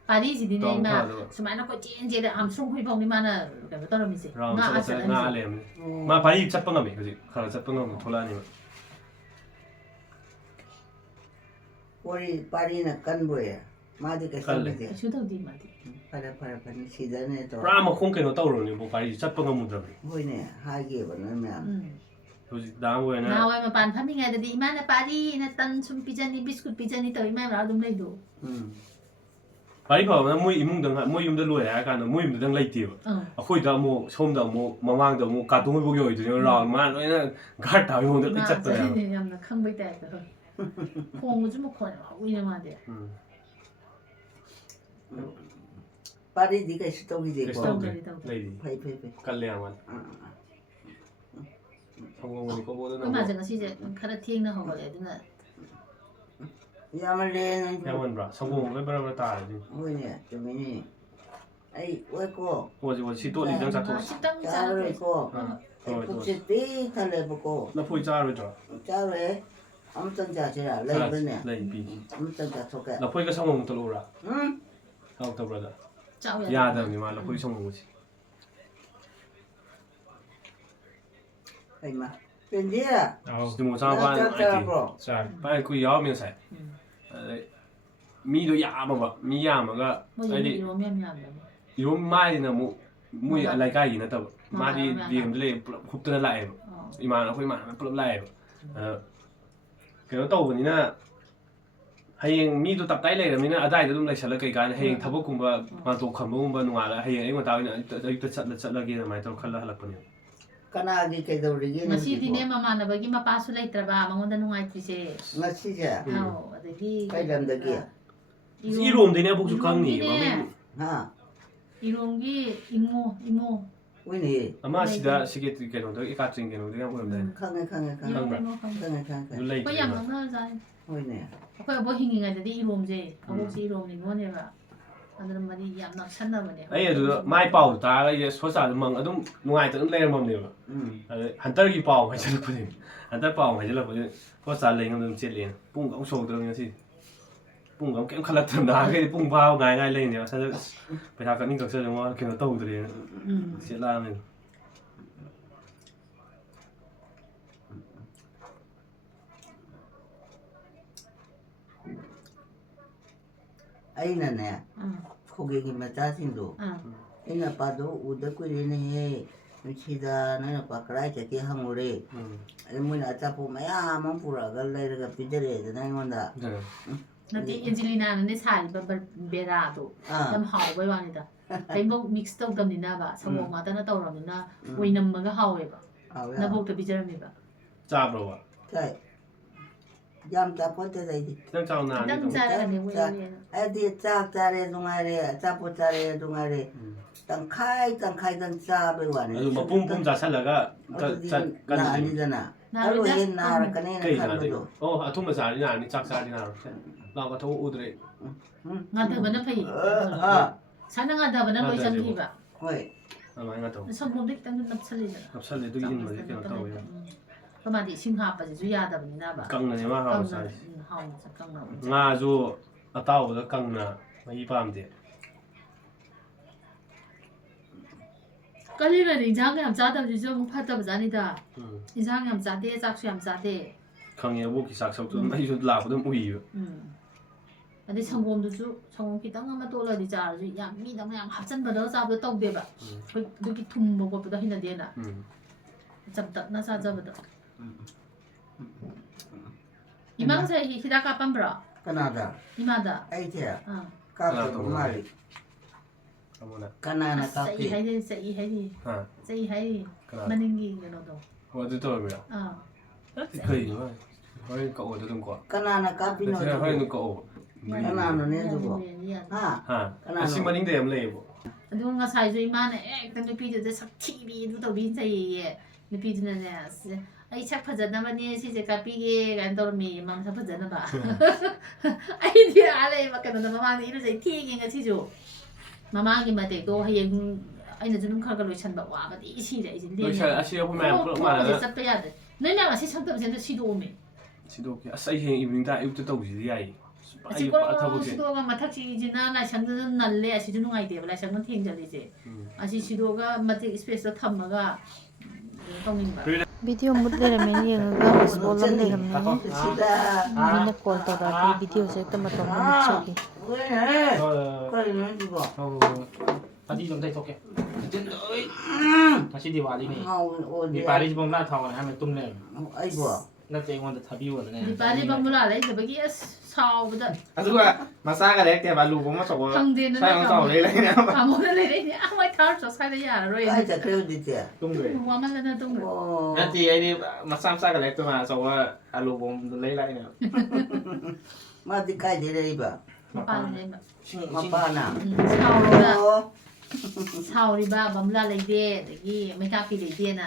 ꯄꯥꯔꯤꯁꯤꯗꯤꯅꯦ ꯏꯃꯥ ꯁꯨꯃꯥꯏꯅ ꯀꯣꯏꯆꯦꯟ ꯆꯦꯜꯂꯦ ꯑꯥꯝꯁꯇ꯭ꯔꯣꯡ ꯍꯨꯏꯐꯥꯎꯅꯤ ꯃꯥꯅ ꯀꯩꯅꯣ ꯇꯧꯔꯝꯃꯤꯁꯦ ꯔꯥꯎꯟ ꯉꯥꯛꯑ ꯆꯠꯂ ꯉꯥ ꯆꯠꯂꯝꯃꯤꯁꯦ ꯂꯩꯔꯝꯅꯤ ꯃꯥ ꯄꯥꯔꯤ ꯆꯠꯄ ꯉꯝꯃꯤ ꯍꯧꯖꯤꯛ ꯈꯔ ꯆꯠꯄ ꯉꯝꯃꯤ ꯊꯣꯛꯂꯛꯑꯅꯤꯕ ꯋꯥꯔꯤ ꯄꯥꯔꯤꯅ ꯀꯟꯕꯣꯏ ꯃꯥꯗꯤ ꯀꯩꯁꯨ ꯀꯜꯂꯦ. ꯇꯧꯗꯦ ꯀꯩꯁꯨ ꯇꯧꯗꯦ ꯃꯥꯗꯤ ꯐꯔꯦ ꯁꯤꯗꯅꯦ ꯇꯧ ꯄꯨꯔꯥ ꯃꯈꯣꯡ ꯀꯩꯅꯣ ꯇꯧꯔꯕꯅꯦꯕ ꯄꯥꯔꯤꯁꯤ ꯆꯠꯄ ꯉꯝꯃꯨꯗ꯭ꯔꯕꯅꯤ ꯍꯣꯏꯅꯦ ꯍꯥꯏꯒꯦꯕ ꯅꯣꯏ ꯃꯌꯥꯝ ꯍꯧꯖꯤꯛ ꯗꯥꯝ ꯑꯣꯏꯅ ꯅꯍꯥꯟꯋꯥꯏ ꯃꯄꯥꯟ ꯐꯝꯃꯤꯉꯩꯗꯗꯤ ꯏꯃꯥꯅ ꯄꯥꯔꯤꯅ ꯇꯟ ꯁꯨꯝ ꯄꯤꯖꯅꯤ ꯕꯤꯁꯀꯨꯠ ꯄꯤꯖꯅꯤ ꯇꯧ ꯏꯃꯥ ꯃꯅꯥꯛ ꯑꯗꯨꯝ ꯂꯩꯗꯣ ꯄꯥꯔꯤ ꯐꯕꯅ ꯃꯣꯏ ꯏꯃꯨꯡꯗ ꯃꯣꯏ ꯌꯨꯝꯗ ꯂꯣꯏꯔꯦ ꯍꯥꯏꯔ ꯀꯥꯟꯗ ꯃꯣꯏ ꯌꯨꯝꯗꯨꯗꯪ ꯂꯩꯇꯦꯕ ꯑꯩꯈꯣꯏꯗ ꯑꯃꯨꯛ ꯁꯣꯝꯗ ꯑꯃꯨꯛ ꯃꯃꯥꯡꯗ ꯑꯃꯨꯛ ꯀꯥꯔꯇꯨꯟ ꯍꯣꯏꯐꯥꯎ ꯌꯧꯔꯤꯗꯨꯅꯦꯕ ꯔꯥꯎꯟ ꯃꯥ ꯂꯣꯏꯅ ꯘꯥꯠ ꯇꯥꯕ ꯃꯑꯣꯡꯗ ꯂꯣꯏ ꯆꯠꯄꯅꯦꯕ ꯌꯥꯝꯅ ꯈꯪꯕꯩ ꯇꯥꯏꯞꯇ ꯈꯣꯡꯕꯁꯨ ꯃꯈꯣꯟ ꯌꯥꯝ ꯍꯧꯋꯤꯅ ꯃꯥꯗꯤ ꯄꯥꯔꯤꯗꯤ ꯀꯩꯁꯨ ꯇꯧꯈꯤꯗꯦꯀꯣ ꯀꯩꯁꯨ ꯇꯧꯗ꯭ꯔꯦ ꯂꯩꯔꯤ ꯐꯩ ꯀꯜꯂꯦ ꯌꯥꯝ ꯃꯥꯜꯂꯦ ꯁꯪꯒꯣꯝꯒꯅꯤ ꯀꯣꯕꯣꯗꯨꯅ ꯑꯩꯈꯣꯏ ꯃꯥꯁꯦ ꯉꯁꯤꯁꯦ ꯈꯔ ꯊꯦꯡꯅ ꯍꯧꯒꯠꯂꯦ ꯑꯗꯨꯅ ꯌꯥꯝꯃꯜꯂꯦ ꯅꯪꯁꯨ ꯌꯥꯝꯃꯟꯕ꯭ꯔꯥ ꯁꯪꯒꯣꯝ ꯂꯣꯏ ꯕꯔꯥ ꯕꯔꯥ ꯇꯥꯔꯗꯤ ꯍꯣꯏꯅꯦ ꯆꯨꯝꯃꯤꯅꯦ ꯑꯩ ꯑꯣꯏꯀꯣ ꯍꯣꯏ ꯁꯤ ꯇꯣꯠꯂꯤꯗꯪ ꯆꯥꯊꯣꯛꯑꯁꯤ ꯈꯤꯇꯪ ꯆꯥꯔꯔꯣꯏꯀꯣ ꯑꯩ ꯍꯣꯏ ꯄꯨꯛꯁꯦ ꯄꯤꯛ ꯊꯜꯂꯦꯕꯀꯣ ꯂꯐꯣꯏ ꯆꯥꯔꯣꯏꯗ꯭ꯔꯣ ꯆꯥꯔꯣꯏ ꯑꯃꯇꯪ ꯆꯥꯁꯤꯔꯥ ꯂꯩꯕ꯭ꯔꯅꯦ ꯂꯩ ꯄꯤꯒꯦ ꯑꯃꯇꯪ ꯆꯥꯊꯣꯛꯀꯦ ꯂꯐꯣꯏꯒ ꯁꯪꯒꯣꯝ ꯇꯣꯠꯂꯛꯎꯔꯥ ꯍꯥꯎꯇꯕ꯭ꯔꯗ ꯌꯥꯗꯕꯅꯤ ꯃꯥ ꯂꯐꯣꯏ ꯁꯪꯒꯣꯝꯒꯁꯤ ꯍꯩꯃꯥ ꯄꯦꯟꯗꯤ ꯁꯤꯗ ꯆꯥꯕ ꯆꯥꯛ ꯆꯥꯔꯕ꯭ꯔꯣ ꯄꯥꯏ ꯀꯨꯏ ꯌꯥꯎꯔꯝꯃꯤ ꯉꯁꯥꯏ ꯑꯗꯩ ꯃꯤꯗꯣ ꯌꯥꯝꯃꯕ ꯃꯤ ꯌꯥꯝꯃꯒ ꯍꯥꯏꯗꯤ ꯏꯔꯣꯝ ꯃꯥꯏꯁꯤꯅ ꯑꯃꯨꯛ ꯃꯣꯏ ꯂꯩꯀꯥꯏꯒꯤ ꯅꯠꯇꯕ ꯃꯥꯗꯤ ꯗꯦꯝꯗ ꯂꯩ ꯄꯨꯂꯞ ꯍꯨꯞꯇꯅ ꯂꯥꯛꯑꯦꯕ ꯑꯩꯈꯣꯏ ꯏꯃꯥꯟꯅꯕ ꯄꯨꯂꯞ ꯂꯥꯛꯑꯦꯕ ꯀꯩꯅꯣ ꯇꯧꯕꯅꯤꯅ ꯍꯌꯦꯡ ꯃꯤꯗꯣ ꯇꯞꯇꯥꯏ ꯂꯩꯔꯕꯅꯤꯅ ꯑꯗꯥꯏꯗ ꯑꯗꯨꯝ ꯂꯩꯁꯜꯂ ꯀꯩꯀꯥꯟꯗ ꯍꯌꯦꯡ ꯊꯕꯛꯀꯨꯝꯕ ꯃꯥꯟꯇꯣꯞ ꯈꯝꯕꯒꯨꯝꯕ ꯅꯣꯡꯉꯥꯜꯂꯒ ꯍꯌꯦꯡ ꯑꯌꯨꯛ ꯉꯟꯇꯥ ꯑꯣꯏꯅ ꯑꯌꯨꯛꯇ ꯆꯠꯂꯒꯦꯅ ꯑꯗꯨꯃꯥꯏꯅ ꯇꯧꯔ ꯈꯜꯂ ꯍꯜꯂꯛꯄꯅꯦꯕ ꯀꯅꯥꯒꯤ ꯀꯩꯗꯧꯔꯤꯒꯦ ꯉꯁꯤꯗꯤꯅꯦ ꯃꯃꯥꯟꯅꯕꯒꯤ ꯃꯄꯥꯁꯨ ꯂꯩꯇ꯭ꯔꯕ ꯃꯉꯣꯟꯗ ꯅꯨꯡꯉꯥꯏꯇ꯭ꯔꯤꯁꯦ ꯉꯁꯤꯁꯦ ꯑꯧ ꯑꯗꯒꯤ ꯀꯩ ꯂꯝꯗꯒꯤ ꯏꯔꯣꯝꯗꯩꯅ ꯑꯃꯨꯛꯁꯨ ꯈꯪꯅꯤ ꯃꯃꯤꯡ ꯍꯥ 이런기 이모 ꯍꯣꯏꯅꯦ ꯑꯃ ꯁꯤꯗ ꯁꯦꯀꯦꯇ꯭ꯔꯤ ꯀꯩꯅꯣꯗ ꯑꯦꯀꯥꯇ꯭ꯔꯤꯡ ꯀꯩꯅꯣꯗ ꯌꯥꯝ ꯑꯣꯏꯔꯝꯗꯥꯏꯅꯦ ꯈꯪꯉꯦ ꯈꯪꯕ꯭ꯔꯥ? ꯈꯪꯉꯦ ꯑꯗꯨ ꯂꯩꯇ꯭ꯔꯦ ꯑꯩꯈꯣꯏ ꯌꯥꯝ ꯉꯥꯡꯅꯕꯖꯥꯠꯅꯤ ꯍꯣꯏꯅꯦ ꯑꯩꯈꯣꯏ ꯑꯕꯣꯛ ꯍꯤꯡꯉꯤꯉꯩꯗꯗꯤ ꯏꯔꯣꯝꯁꯦ ꯑꯕꯣꯛꯁꯦ ꯏꯔꯣꯝ ꯅꯤꯉꯣꯜꯅꯦꯕ ꯑꯗꯨꯅ ꯃꯔꯤ ꯌꯥꯝ ꯅꯛꯁꯟꯅꯕꯅꯦ ꯑꯩ ꯑꯗꯨꯗ ꯃꯥꯏ ꯄꯥꯎꯗꯣ ꯇꯥꯔꯒ ꯑꯩꯁꯦ ꯍꯣꯁꯄꯤꯇꯥꯜꯗ ꯑꯗꯨꯝ ꯅꯨꯡꯉꯥꯏꯇ ꯑꯗꯨꯝ ꯂꯩꯔꯝꯃꯕꯅꯦꯕ ꯑꯗꯩ ꯍꯟꯇꯔꯒꯤ ꯄꯥꯎ ꯍꯥꯏꯖꯜꯂꯛꯄꯅꯦ ꯍꯟꯇꯔ ꯄꯥꯎ ꯍꯥꯏꯖꯜꯂꯛꯄꯁꯦ ꯍꯣꯁꯄꯤꯇꯥꯜ ꯂꯩꯉꯝꯗ ꯑꯗꯨꯝ ꯆꯦꯜꯂꯦꯅ ꯄꯨꯡ ꯑꯃꯨꯛ ꯁꯧꯗ꯭ꯔꯕꯅꯤ ꯉꯁꯤ ꯄꯨꯡ ꯑꯃꯨꯛ ꯀꯩꯝ ꯈꯜꯂꯛꯇ꯭ꯔꯕ ꯅꯍꯥꯟꯈꯩꯗꯤ ꯄꯨꯡ ꯐꯥꯕ ꯉꯥꯏ ꯂꯩꯅꯦꯕ ꯁꯗ ꯄꯩꯁꯥ ꯀꯛꯅꯤꯡ ꯀꯛꯆꯜꯂꯦ ꯃꯥ ꯀꯩꯅꯣ ꯇꯧꯗ꯭ꯔꯦꯅ ꯆꯦꯜꯂꯛꯑꯕꯅꯤ ꯑꯩꯅꯅꯦ ꯈꯣꯒꯦꯒꯤ ꯃꯆꯥꯁꯤꯡꯗꯣ ꯑꯩꯅ ꯄꯥꯗꯣ ꯎꯗ ꯀꯨꯏꯔꯦꯅꯦꯍꯦ ꯅꯨꯡꯁꯤꯗ ꯅꯣꯏ ꯅꯨꯄꯥ ꯀꯗꯥꯏ ꯆꯠꯀꯦ ꯍꯪꯉꯨꯔꯦ ꯑꯗꯩ ꯃꯣꯏꯅ ꯑꯆꯥꯄꯣꯠ ꯃꯌꯥꯝ ꯑꯃ ꯄꯨꯔꯛꯑꯒ ꯂꯩꯔꯒ ꯄꯤꯖꯔꯛꯑꯦꯗꯅ ꯑꯩꯉꯣꯟꯗ ꯅꯠꯇꯦ ꯑꯦꯟꯖꯦꯂꯤꯅꯥꯅꯅꯦ ꯁꯥꯔꯤꯕ ꯕꯦꯔꯥꯗꯣ ꯌꯥꯝ ꯍꯥꯎꯕꯩ ꯋꯥꯅꯤꯗ ꯀꯩꯝꯐꯧ ꯃꯤꯛꯁ ꯇꯧꯗꯕꯅꯤꯅꯕ ꯁꯪꯒꯣꯝ ꯉꯥꯛꯇꯅ ꯇꯧꯔꯕꯅꯤꯅ ꯑꯣꯏꯅꯝꯃꯒ ꯍꯥꯎꯋꯦꯕ ꯅꯕꯣꯛꯇ ꯄꯤꯖꯔꯝꯃꯦꯕ ꯆꯥꯕ꯭ꯔꯣꯕ ꯆꯥꯏ ꯌꯥꯝ ꯆꯥꯄꯣꯠꯇꯦꯗ ꯑꯩꯗꯤ ꯈꯤꯇꯪ ꯆꯥꯎ ꯅꯥꯅꯤ ꯈꯤꯇꯪ ꯆꯥꯔꯒꯅꯦ ꯑꯩꯗꯤ ꯆꯥꯛ ꯆꯥꯔꯦ ꯅꯨꯡꯉꯥꯏꯔꯦ ꯑꯆꯥꯄꯣꯠ ꯆꯥꯔꯦ ꯅꯨꯡꯉꯥꯏꯔꯦ ꯇꯪꯈꯥꯏꯗꯪ ꯆꯥꯕꯩ ꯋꯥꯅꯤ ꯑꯗꯨ ꯃꯄꯨꯝ ꯆꯥꯁꯜꯂꯒ ꯑꯗꯨꯗꯤ ꯅꯥꯅꯤꯗꯅ 알로에 나라까네 Cây nào thì 칸도 ô thun mà giá đi nào đi chắc giá đi nào làm cái thấu u đấy ngādabana phai sana ngādabana loi changkhiba ꯍꯣꯏ mà anh thấu samlomde kitang napsalida gặp sân này tôi nhìn mà cái nó tàu kamadi ising hapasisu yadabanina ba căng này mà hao sai hauna sakangna nga dù ở tàu đó căng na mấy bám thế kalina injang yam chada ju jong phata bajani da injang yam chade chaksu yam chade căng nhà bố cái sạc sọc tụi mấy chút làm cũng ui ade sangomdusu sangom kitang ama tola di jar ju yam mi dang yam hapchan bada sabda tawde ba hoi duki thum bo ko da hina de na chap tak na sa jabada imang sai hidaka pambra 까나다 imada 아이티야 ah 까도 말이 không có nè 까나나 sai 까피 hai de sai hai di à sai hai cái nào maningi no do hoa tôi rồi rồi ah cây nữa hơi cậu ở trong quả 까나나 까피 thế là hơi 노 nó cậu 까나나 내주고 하 à cái à xin mà nín đệm lấy bộ ꯑꯗꯨꯒ ꯉꯁꯥꯏꯁꯨ ꯏꯃꯥꯅ ꯍꯦꯛꯇ ꯅꯨꯄꯤꯗꯨꯗ ꯁꯛ ꯊꯤꯕꯤ ꯑꯗꯨ ꯇꯧꯕꯤ ꯆꯩꯌꯦ ꯅꯨꯄꯤꯗꯨꯅꯅꯦ ꯑꯩ ꯁꯛ ꯐꯖꯅꯕꯅꯦ ꯁꯤꯁꯦ ꯀꯥꯞꯄꯤꯒꯦ ꯀꯥꯏꯅ ꯇꯧꯔꯝꯃꯤ ꯃꯥꯅ ꯁꯛ ꯐꯖꯅꯕ ꯑꯩꯗꯤ ꯑꯥ ꯂꯩꯕ ꯀꯩꯅꯣꯗ ꯃꯃꯥꯡꯗ ꯏꯔꯨꯖꯩ ꯊꯦꯡꯉꯦ ꯉꯁꯤꯁꯨ ꯃꯃꯥꯡꯒꯤ ꯃꯇꯦꯛꯇꯣ ꯍꯌꯦꯡ ꯑꯩꯅꯁꯨ ꯑꯗꯨꯝ ꯈꯔ ꯈꯔ ꯂꯣꯏꯁꯟꯕ ꯋꯥꯕꯗꯤ ꯁꯤꯔꯦ ꯑꯩꯁꯦ ꯂꯣꯏꯁꯜ ꯑꯁꯤ ꯑꯩꯈꯣꯏ ꯃꯌꯥꯝ ꯄꯨꯂꯞ ꯃꯥꯟꯅꯅ ꯆꯠꯄ ꯌꯥꯗ꯭ꯔꯦ ꯅꯣꯏ ꯃꯌꯥꯝ ꯑꯁꯤ ꯁꯛꯇꯕꯁꯦ ꯑꯝꯇ ꯁꯤꯗꯣꯛꯑꯝꯃꯦ ꯁꯤꯗꯣꯛꯀꯦ ꯑꯁ ꯑꯩ ꯍꯌꯦꯡ ꯏꯚꯤꯅꯤꯡꯗ ꯑꯌꯨꯛꯇ ꯇꯧꯁꯤꯗꯤ ꯌꯥꯏ ꯑꯁꯤ ꯀꯣꯔꯣ ꯁꯤꯗꯣꯛꯑꯒ ꯃꯊꯛꯁꯤꯁꯤꯅ ꯂꯥꯏꯁꯪꯗꯨꯅ ꯅꯜꯂꯦ ꯑꯁꯤꯁꯨ ꯅꯨꯡꯉꯥꯏꯇꯦꯕ ꯂꯥꯏꯁꯪꯅ ꯊꯦꯡꯖꯜꯂꯤꯁꯦ ꯑꯁꯤ ꯁꯤꯗꯣꯛꯑꯒ ꯃꯇꯦꯛ ꯏꯁꯄꯦꯁꯇꯣ ꯊꯝꯃꯒ ꯇꯧꯅꯤꯡꯕ ꯚꯤꯗꯤꯑꯣ ꯃꯨꯠ ꯂꯩꯔꯝꯃꯦꯅ ꯌꯦꯡꯉꯒ ꯃꯤꯁꯀꯣꯜ ꯑꯃ ꯂꯩꯔꯝꯃꯦ 시다 ꯃꯤꯅ ꯀꯣꯜ ꯇꯧꯔꯛꯑꯗꯤ ꯚꯤꯗꯤꯑꯣꯁꯦ ꯍꯦꯛꯇ ꯃꯇꯣꯝꯇ ꯃꯨꯠꯆꯈꯤ 왜 그러면 이거 Tadi chúng ta thôi 다시 디와리네. 어디 디와리 좀 나타나네 하면 ตุ้네. 아이고 나때 이건데 타비오네. ꯗꯤꯄꯥꯂꯤ ꯕꯪꯕꯨꯂꯥ ꯂꯩꯇꯕꯒꯤ ꯑꯁ ꯁꯥꯎꯕꯗ ꯑꯗꯨꯒ ꯃꯆꯥꯒ ꯂꯩꯔꯛꯇꯦ ꯕꯥꯂꯨ ꯑꯃ ꯆꯧꯕ ꯐꯪꯗꯦꯅ ꯁꯥꯏ ꯑꯃ ꯆꯥꯎ ꯂꯩꯔꯦꯅꯦ ꯄꯥꯃꯣꯅ ꯂꯩꯔꯛꯏꯅꯦ ꯑꯍꯋꯥꯏ ꯊꯥꯔꯁꯨ ꯁ꯭ꯋꯥꯏꯗ ꯌꯥꯔꯔꯣꯏ 아이자 그래도지 ตุ้ꯒ꯭ꯔꯦ ꯋꯥꯃꯜꯂꯅ ꯇꯨꯡꯗ 어 ꯅꯠꯇꯦ ꯑꯩꯗꯤ ꯃꯆꯥ ꯃꯆꯥꯒ ꯂꯩꯔꯛꯇꯣꯏ ꯃꯥ ꯑꯆꯧꯕ ꯑꯂꯨ ꯕꯣꯝꯗꯣ ꯂꯩ ꯂꯥꯛꯏꯅꯦ 마디 까지 레이바 ꯃꯄꯥꯟ ꯂꯩꯕ 마빠나 ꯁꯥꯎꯔꯒ 어 ꯁꯥꯎꯔꯤꯕ ꯕꯝꯕꯨꯂꯥ ꯂꯩꯇꯦ ꯑꯗꯒꯤ ꯃꯩꯀꯥꯞꯄꯤ ꯂꯩꯇꯦꯅ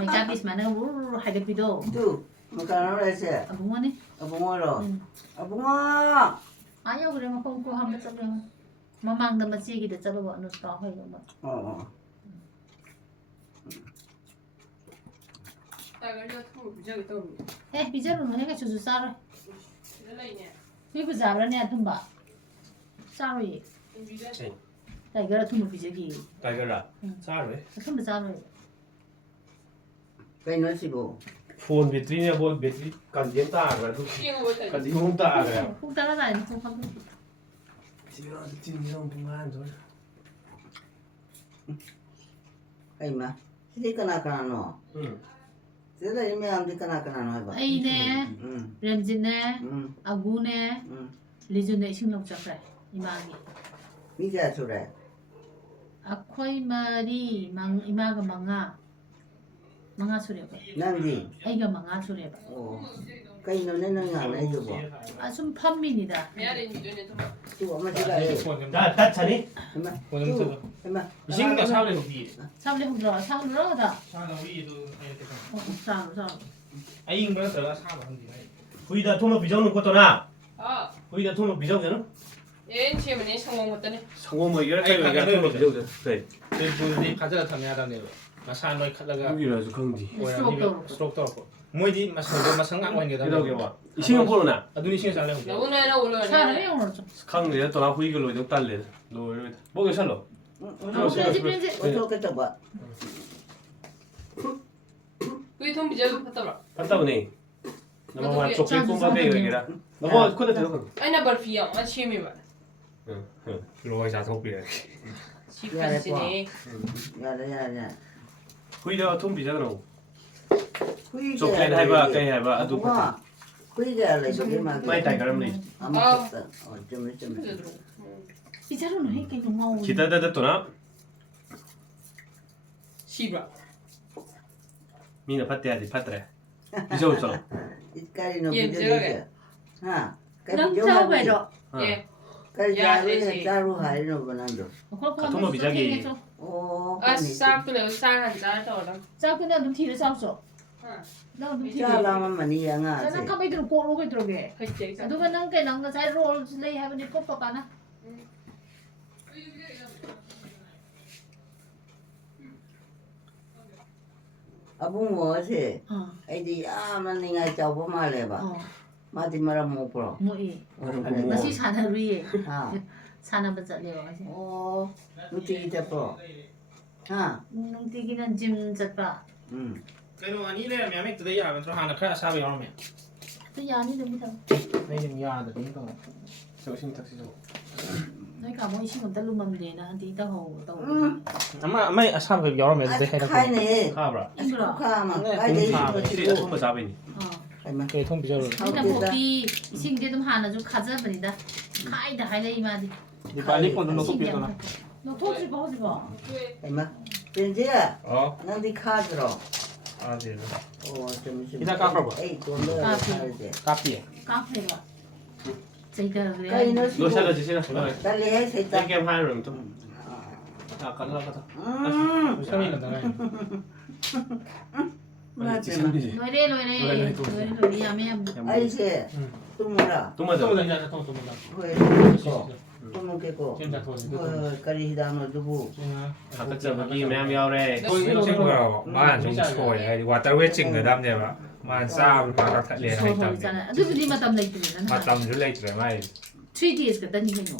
ꯃꯩꯀꯥꯞꯄꯤ ꯁꯨꯃꯥꯏꯅ ꯎꯔ ꯍꯥꯏꯒꯠꯄꯤꯗꯣ 또 뭐가노 해세 ꯑꯕꯨꯡꯉꯣꯅꯦ 아붕어로 아붕어 ꯑꯥ ꯌꯧꯈ꯭ꯔꯦ ꯃꯈꯣꯡ ꯀꯣ ꯍꯥꯝꯕ ꯆꯠꯂꯦ ꯃꯃꯥꯡꯗ ꯃꯆꯦꯒꯤꯗ ꯆꯠꯂꯨꯕ ꯑꯅꯨꯁꯀꯥ ꯍꯣꯏꯒꯨꯝꯕ 어 ꯑꯦ ꯄꯤꯖꯔꯨꯅꯨꯍꯦ ꯀꯩꯁꯨꯁꯨ ꯆꯥꯔꯣꯏ ꯍꯨꯏꯕꯨ ꯆꯥꯕ꯭ꯔꯅꯦ ꯑꯊꯨꯝꯕ ꯆꯥꯔꯣꯏꯌꯦ ꯇꯥꯏꯒꯔ ꯑꯊꯨꯝꯕ ꯄꯤꯖꯒꯦ ꯇꯥꯏꯒꯔ ꯆꯥꯔꯣꯏ ꯑꯊꯨꯝꯕ ꯆꯥꯔꯣꯏ ꯀꯩꯅꯣ ꯁꯤꯕꯨ ꯐꯣꯟ ꯕꯦꯇ꯭ꯔꯤꯅꯦ ꯕꯣꯜ ꯕꯦꯇ꯭ꯔꯤ ꯀꯟꯗꯦꯟ ꯇꯥꯈ꯭ꯔꯦ ꯑꯗꯨ ꯀꯟꯗꯤꯃꯨꯛ ꯇꯥꯈ꯭ꯔꯦ ꯄꯨꯡ ꯇꯔꯥ ꯇꯥꯔꯦ ꯄꯨꯡ ꯐꯝꯗ ꯑꯩꯃ ꯁꯤꯗꯤ ꯀꯅꯥ ꯀꯅꯥꯅꯣ ꯁꯤꯗ ꯂꯩꯔꯤ ꯃꯌꯥꯝꯗꯤ ꯀꯅꯥ ꯀꯅꯥꯅꯣ ꯍꯥꯏꯕ ꯑꯩꯅꯦ ꯔꯟꯖꯤꯠꯅꯦ ꯎꯝ ꯑꯒꯨꯅꯦ ꯎꯝ ꯂꯤꯖꯨꯅ ꯏꯁꯤꯡ ꯂꯧꯖꯈ꯭ꯔꯦ ꯏꯃꯥꯒꯤ ꯃꯤ ꯀꯌꯥ ꯁꯨꯔꯦ ꯑꯩꯈꯣꯏ ꯃꯔꯤ ꯏꯃꯥꯒ ꯃꯉꯥ ꯁꯨꯔꯦ ꯑꯩꯈꯣꯏ ꯅꯪꯗꯤ ꯑꯩꯒ ꯃꯉꯥ ꯁꯨꯔꯦꯕ ꯑꯣ ꯀꯩꯅꯣꯅꯦ ꯅꯪ ꯉꯥꯡꯅꯩꯗꯨꯕꯣ ꯑꯁꯨꯝ ꯐꯝꯃꯤꯅꯤꯗ ꯇꯨ ꯑꯃꯗꯤ ꯂꯥꯛꯑꯦ ꯇꯠꯁꯅꯤ ꯍꯩꯃ ꯐꯣꯟ ꯑꯃ ꯆꯠꯂꯣ ꯍꯩꯃ 이싱도 사올래 우리. ꯆꯥꯕ ꯂꯩꯍꯧꯗ꯭ꯔꯣ ꯁꯥꯎꯅꯔꯣꯗ 사나 우리도 ꯆꯥꯔꯣ 아잉 그랬더라 사나 한디. 후이다 통로 비정는 것도나 후이다 통로 비정되는 얘는 지금은 성공 같다네. 성공 뭐 이럴 때 왜 통로 비정돼 그래 그분이 가져다 타면하다네. 마산 뭐 칼라가 여기라서 강디 스트로크 떨었고. 뭐지 마산도 마산 안 거는 게다. 이러게 와 이싱은 보러나 아두니 신경 살래. 오늘은 올라가네. 사람이 영어로죠 강내 또나 후이글 로이도 딸래 너 뭐게 살로 프렌지 프렌지 어떻게 봐 그게 돈 비자도 받더라. 갔다 오네 너무 좋게 꿈바베 여기라 너무 코드 들어가 아이나 벌피야. 아침에 봐. 응 로이 자 속비래 시크릿이네. 야야야 후이다 통 비자는 후이게 조금 해봐 게 해봐 아두 후이게 할래 저기 막 많이 달가름 리 아마 떴어 좀 삐자로는 해 그냥 뭐 기다다다 또나 시브라. 미나 파테야지 파트레 비자 없어 이까리는 예, 부족해 하 그럼 처음에도 예. 까리자루에 짜루 하이는 거난도 통로 비자기 오 아, 싹도 내가 싹한 잘 떠라. 짜 그냥 눈 뒤를 싸웠어 ꯅꯪ ꯑꯗꯨꯝ ꯆꯥ ꯊꯤꯕꯤꯌꯨ ꯂꯥꯝꯃꯝꯃꯅꯤ ꯅꯪ ꯑꯉꯥꯡꯁꯦ ꯀꯃꯥꯏꯅ ꯀꯣꯠꯂꯣ ꯀꯩꯗꯧꯔꯒꯦ ꯍꯩꯇꯦ ꯑꯗꯨꯒ ꯅꯪ ꯀꯩꯅꯣ ꯉꯁꯥꯏ ꯔꯣꯜꯁꯨ ꯂꯩ ꯍꯥꯏꯕꯅꯤ ꯄꯣꯞꯄ ꯀꯥꯟꯅ ꯑꯕꯨꯡꯉꯣꯁꯦ ꯑꯩꯗꯤ ꯌꯥꯝꯅ ꯅꯤꯡꯉꯥꯏ ꯆꯥꯎꯕ ꯃꯥꯜꯂꯦꯕ ꯃꯥꯗꯤ ꯃꯔꯝ ꯃꯣꯛꯄ꯭ꯔꯣ ꯃꯣꯛꯏ ꯉꯁꯤ ꯁꯥꯟꯅꯔꯨꯏꯌꯦ ꯁꯥꯟꯅꯕ ꯆꯠꯂꯦꯕ ꯉꯁꯤ ꯑꯣ ꯅꯨꯡꯇꯤꯒꯤ ꯆꯠꯄ꯭ꯔꯣ ꯍꯥ ꯅꯨꯡꯇꯤꯒꯤꯅ ꯖꯤꯝ ꯆꯠꯄ ꯀꯩꯅꯣ ꯑꯅꯤ ꯂꯩꯔꯝꯃꯦ ꯑꯃꯍꯦꯛꯇꯗ ꯌꯥꯕ ꯅꯠꯇ꯭ꯔꯣ ꯍꯥꯟꯅ ꯈꯔ ꯑꯁꯥꯕ ꯌꯥꯎꯔꯝꯃꯦ ꯑꯗꯨ ꯌꯥꯅꯤ ꯑꯗꯨꯝ ꯊꯝ ꯑꯩꯗꯤ ꯌꯥꯗꯕꯅꯤ ꯇꯧ ꯏꯁꯤꯡ ꯊꯛꯁꯤꯁꯨ ꯅꯣꯏ ꯀꯥꯃꯣ ꯏꯁꯤꯡ ꯑꯝꯇ ꯂꯨꯃꯝꯗꯦꯅ ꯍꯟꯇꯤ ꯇꯧꯍꯧ ꯇꯧ ꯑꯃ ꯑꯁꯥꯕ ꯌꯥꯎꯔꯝꯃꯦ ꯑꯗꯨꯗꯩ ꯍꯩꯔꯛꯄ ꯈꯥꯏꯅꯦꯍꯦ ꯈꯥꯕ꯭ꯔꯥ ꯏꯪꯕ꯭ꯔꯣ ꯈꯨꯈꯥ ꯑꯃ ꯀꯥꯏꯗꯩ ꯁꯤ ꯑꯊꯨꯝꯕ ꯆꯥꯕꯩꯅꯤ ꯀꯩ ꯊꯣꯡ ꯄꯤꯖꯔꯣ ꯃꯤꯅ ꯄꯣꯛꯄꯤ ꯏꯁꯤꯡꯗꯤ ꯑꯗꯨꯝ ꯍꯥꯟꯅꯁꯨ ꯈꯥꯖꯕꯅꯤꯗ ꯈꯥꯏꯗ ꯍꯥꯏꯔꯛꯏ ꯃꯥꯗꯤ ꯗꯤꯄꯥꯂꯤ ꯐꯣꯟꯗꯣ ꯏꯁꯤꯡꯗꯤ ꯂꯧꯊꯣꯛꯄꯤꯌꯣ ꯌꯥꯝ ꯂꯧꯊꯣꯛꯇ꯭ꯔꯤꯕꯣ ꯍꯧꯖꯤꯛꯐꯥꯎ ꯍꯩꯃ ꯄꯦꯟꯖꯤ ꯑꯣ ꯅꯪꯗꯤ ꯈꯥꯗ꯭ꯔꯣ ꯑꯗꯨꯗ ꯑꯣ ꯆꯨꯝꯃꯤ ꯆꯨꯝꯃꯤ ꯍꯤꯗꯥꯛ ꯀꯥꯞꯈ꯭ꯔꯕꯣ? ꯑꯩ ꯏꯇꯣꯝꯗ ꯈꯥꯔꯤꯁꯦ ꯀꯥꯞꯄꯤꯌꯦ ꯀꯥꯞꯈ꯭ꯔꯦꯕ ꯆꯩꯊꯈ꯭ꯔꯦ ꯀꯩꯅꯣ ꯁꯤꯕꯨ ꯂꯣꯏꯁꯤꯜꯂꯁꯤ ꯁꯤꯅ ꯇꯜꯂꯦꯍꯦ ꯁꯩꯇ ꯑꯩ ꯀꯩꯝ ꯍꯥꯏꯔꯣꯏ ꯃꯇꯨꯡ ꯀꯠꯂꯒ ꯂꯣꯏꯔꯦ ꯂꯣꯏꯔꯦ ꯌꯥꯝꯃꯦ ꯌꯥꯝ ꯑꯩꯁꯦ ꯇꯨꯝꯃꯣꯔꯥ ꯇꯨꯝꯃꯗ ꯍꯣꯏ ꯇꯨꯝꯃꯒꯦꯀꯣ ꯍꯣꯏ ꯍꯣꯏ ꯀꯔꯤ ꯍꯤꯗꯥꯛꯅꯣ ꯑꯗꯨꯕꯨ ꯍꯥꯀꯠꯆꯕꯒꯤ ꯃꯌꯥꯝ ꯌꯥꯎꯔꯦ ꯆꯤꯡꯈ꯭ꯔꯕ ꯃꯥꯅ ꯁꯨꯝ ꯁꯣꯏ ꯍꯥꯏꯗꯤ ꯋꯥꯇꯔ ꯋꯦꯠ ꯆꯤꯡꯒꯗꯕꯅꯦꯕ ꯃꯥꯅ ꯆꯥꯕ ꯄꯥꯛ ꯀꯛꯊꯠꯂꯦꯅ ꯍꯣꯏ ꯍꯣꯏ ꯍꯩꯇꯕꯅꯦ ꯆꯥꯅ ꯑꯗꯨꯕꯨꯗꯤ ꯃꯇꯝ ꯂꯩꯇ꯭ꯔꯦꯗꯅ ꯃꯇꯝꯁꯨ ꯂꯩꯇ꯭ꯔꯦ ꯃꯥꯏ 3 days ꯈꯛꯇꯅꯤ ꯀꯩꯅꯣ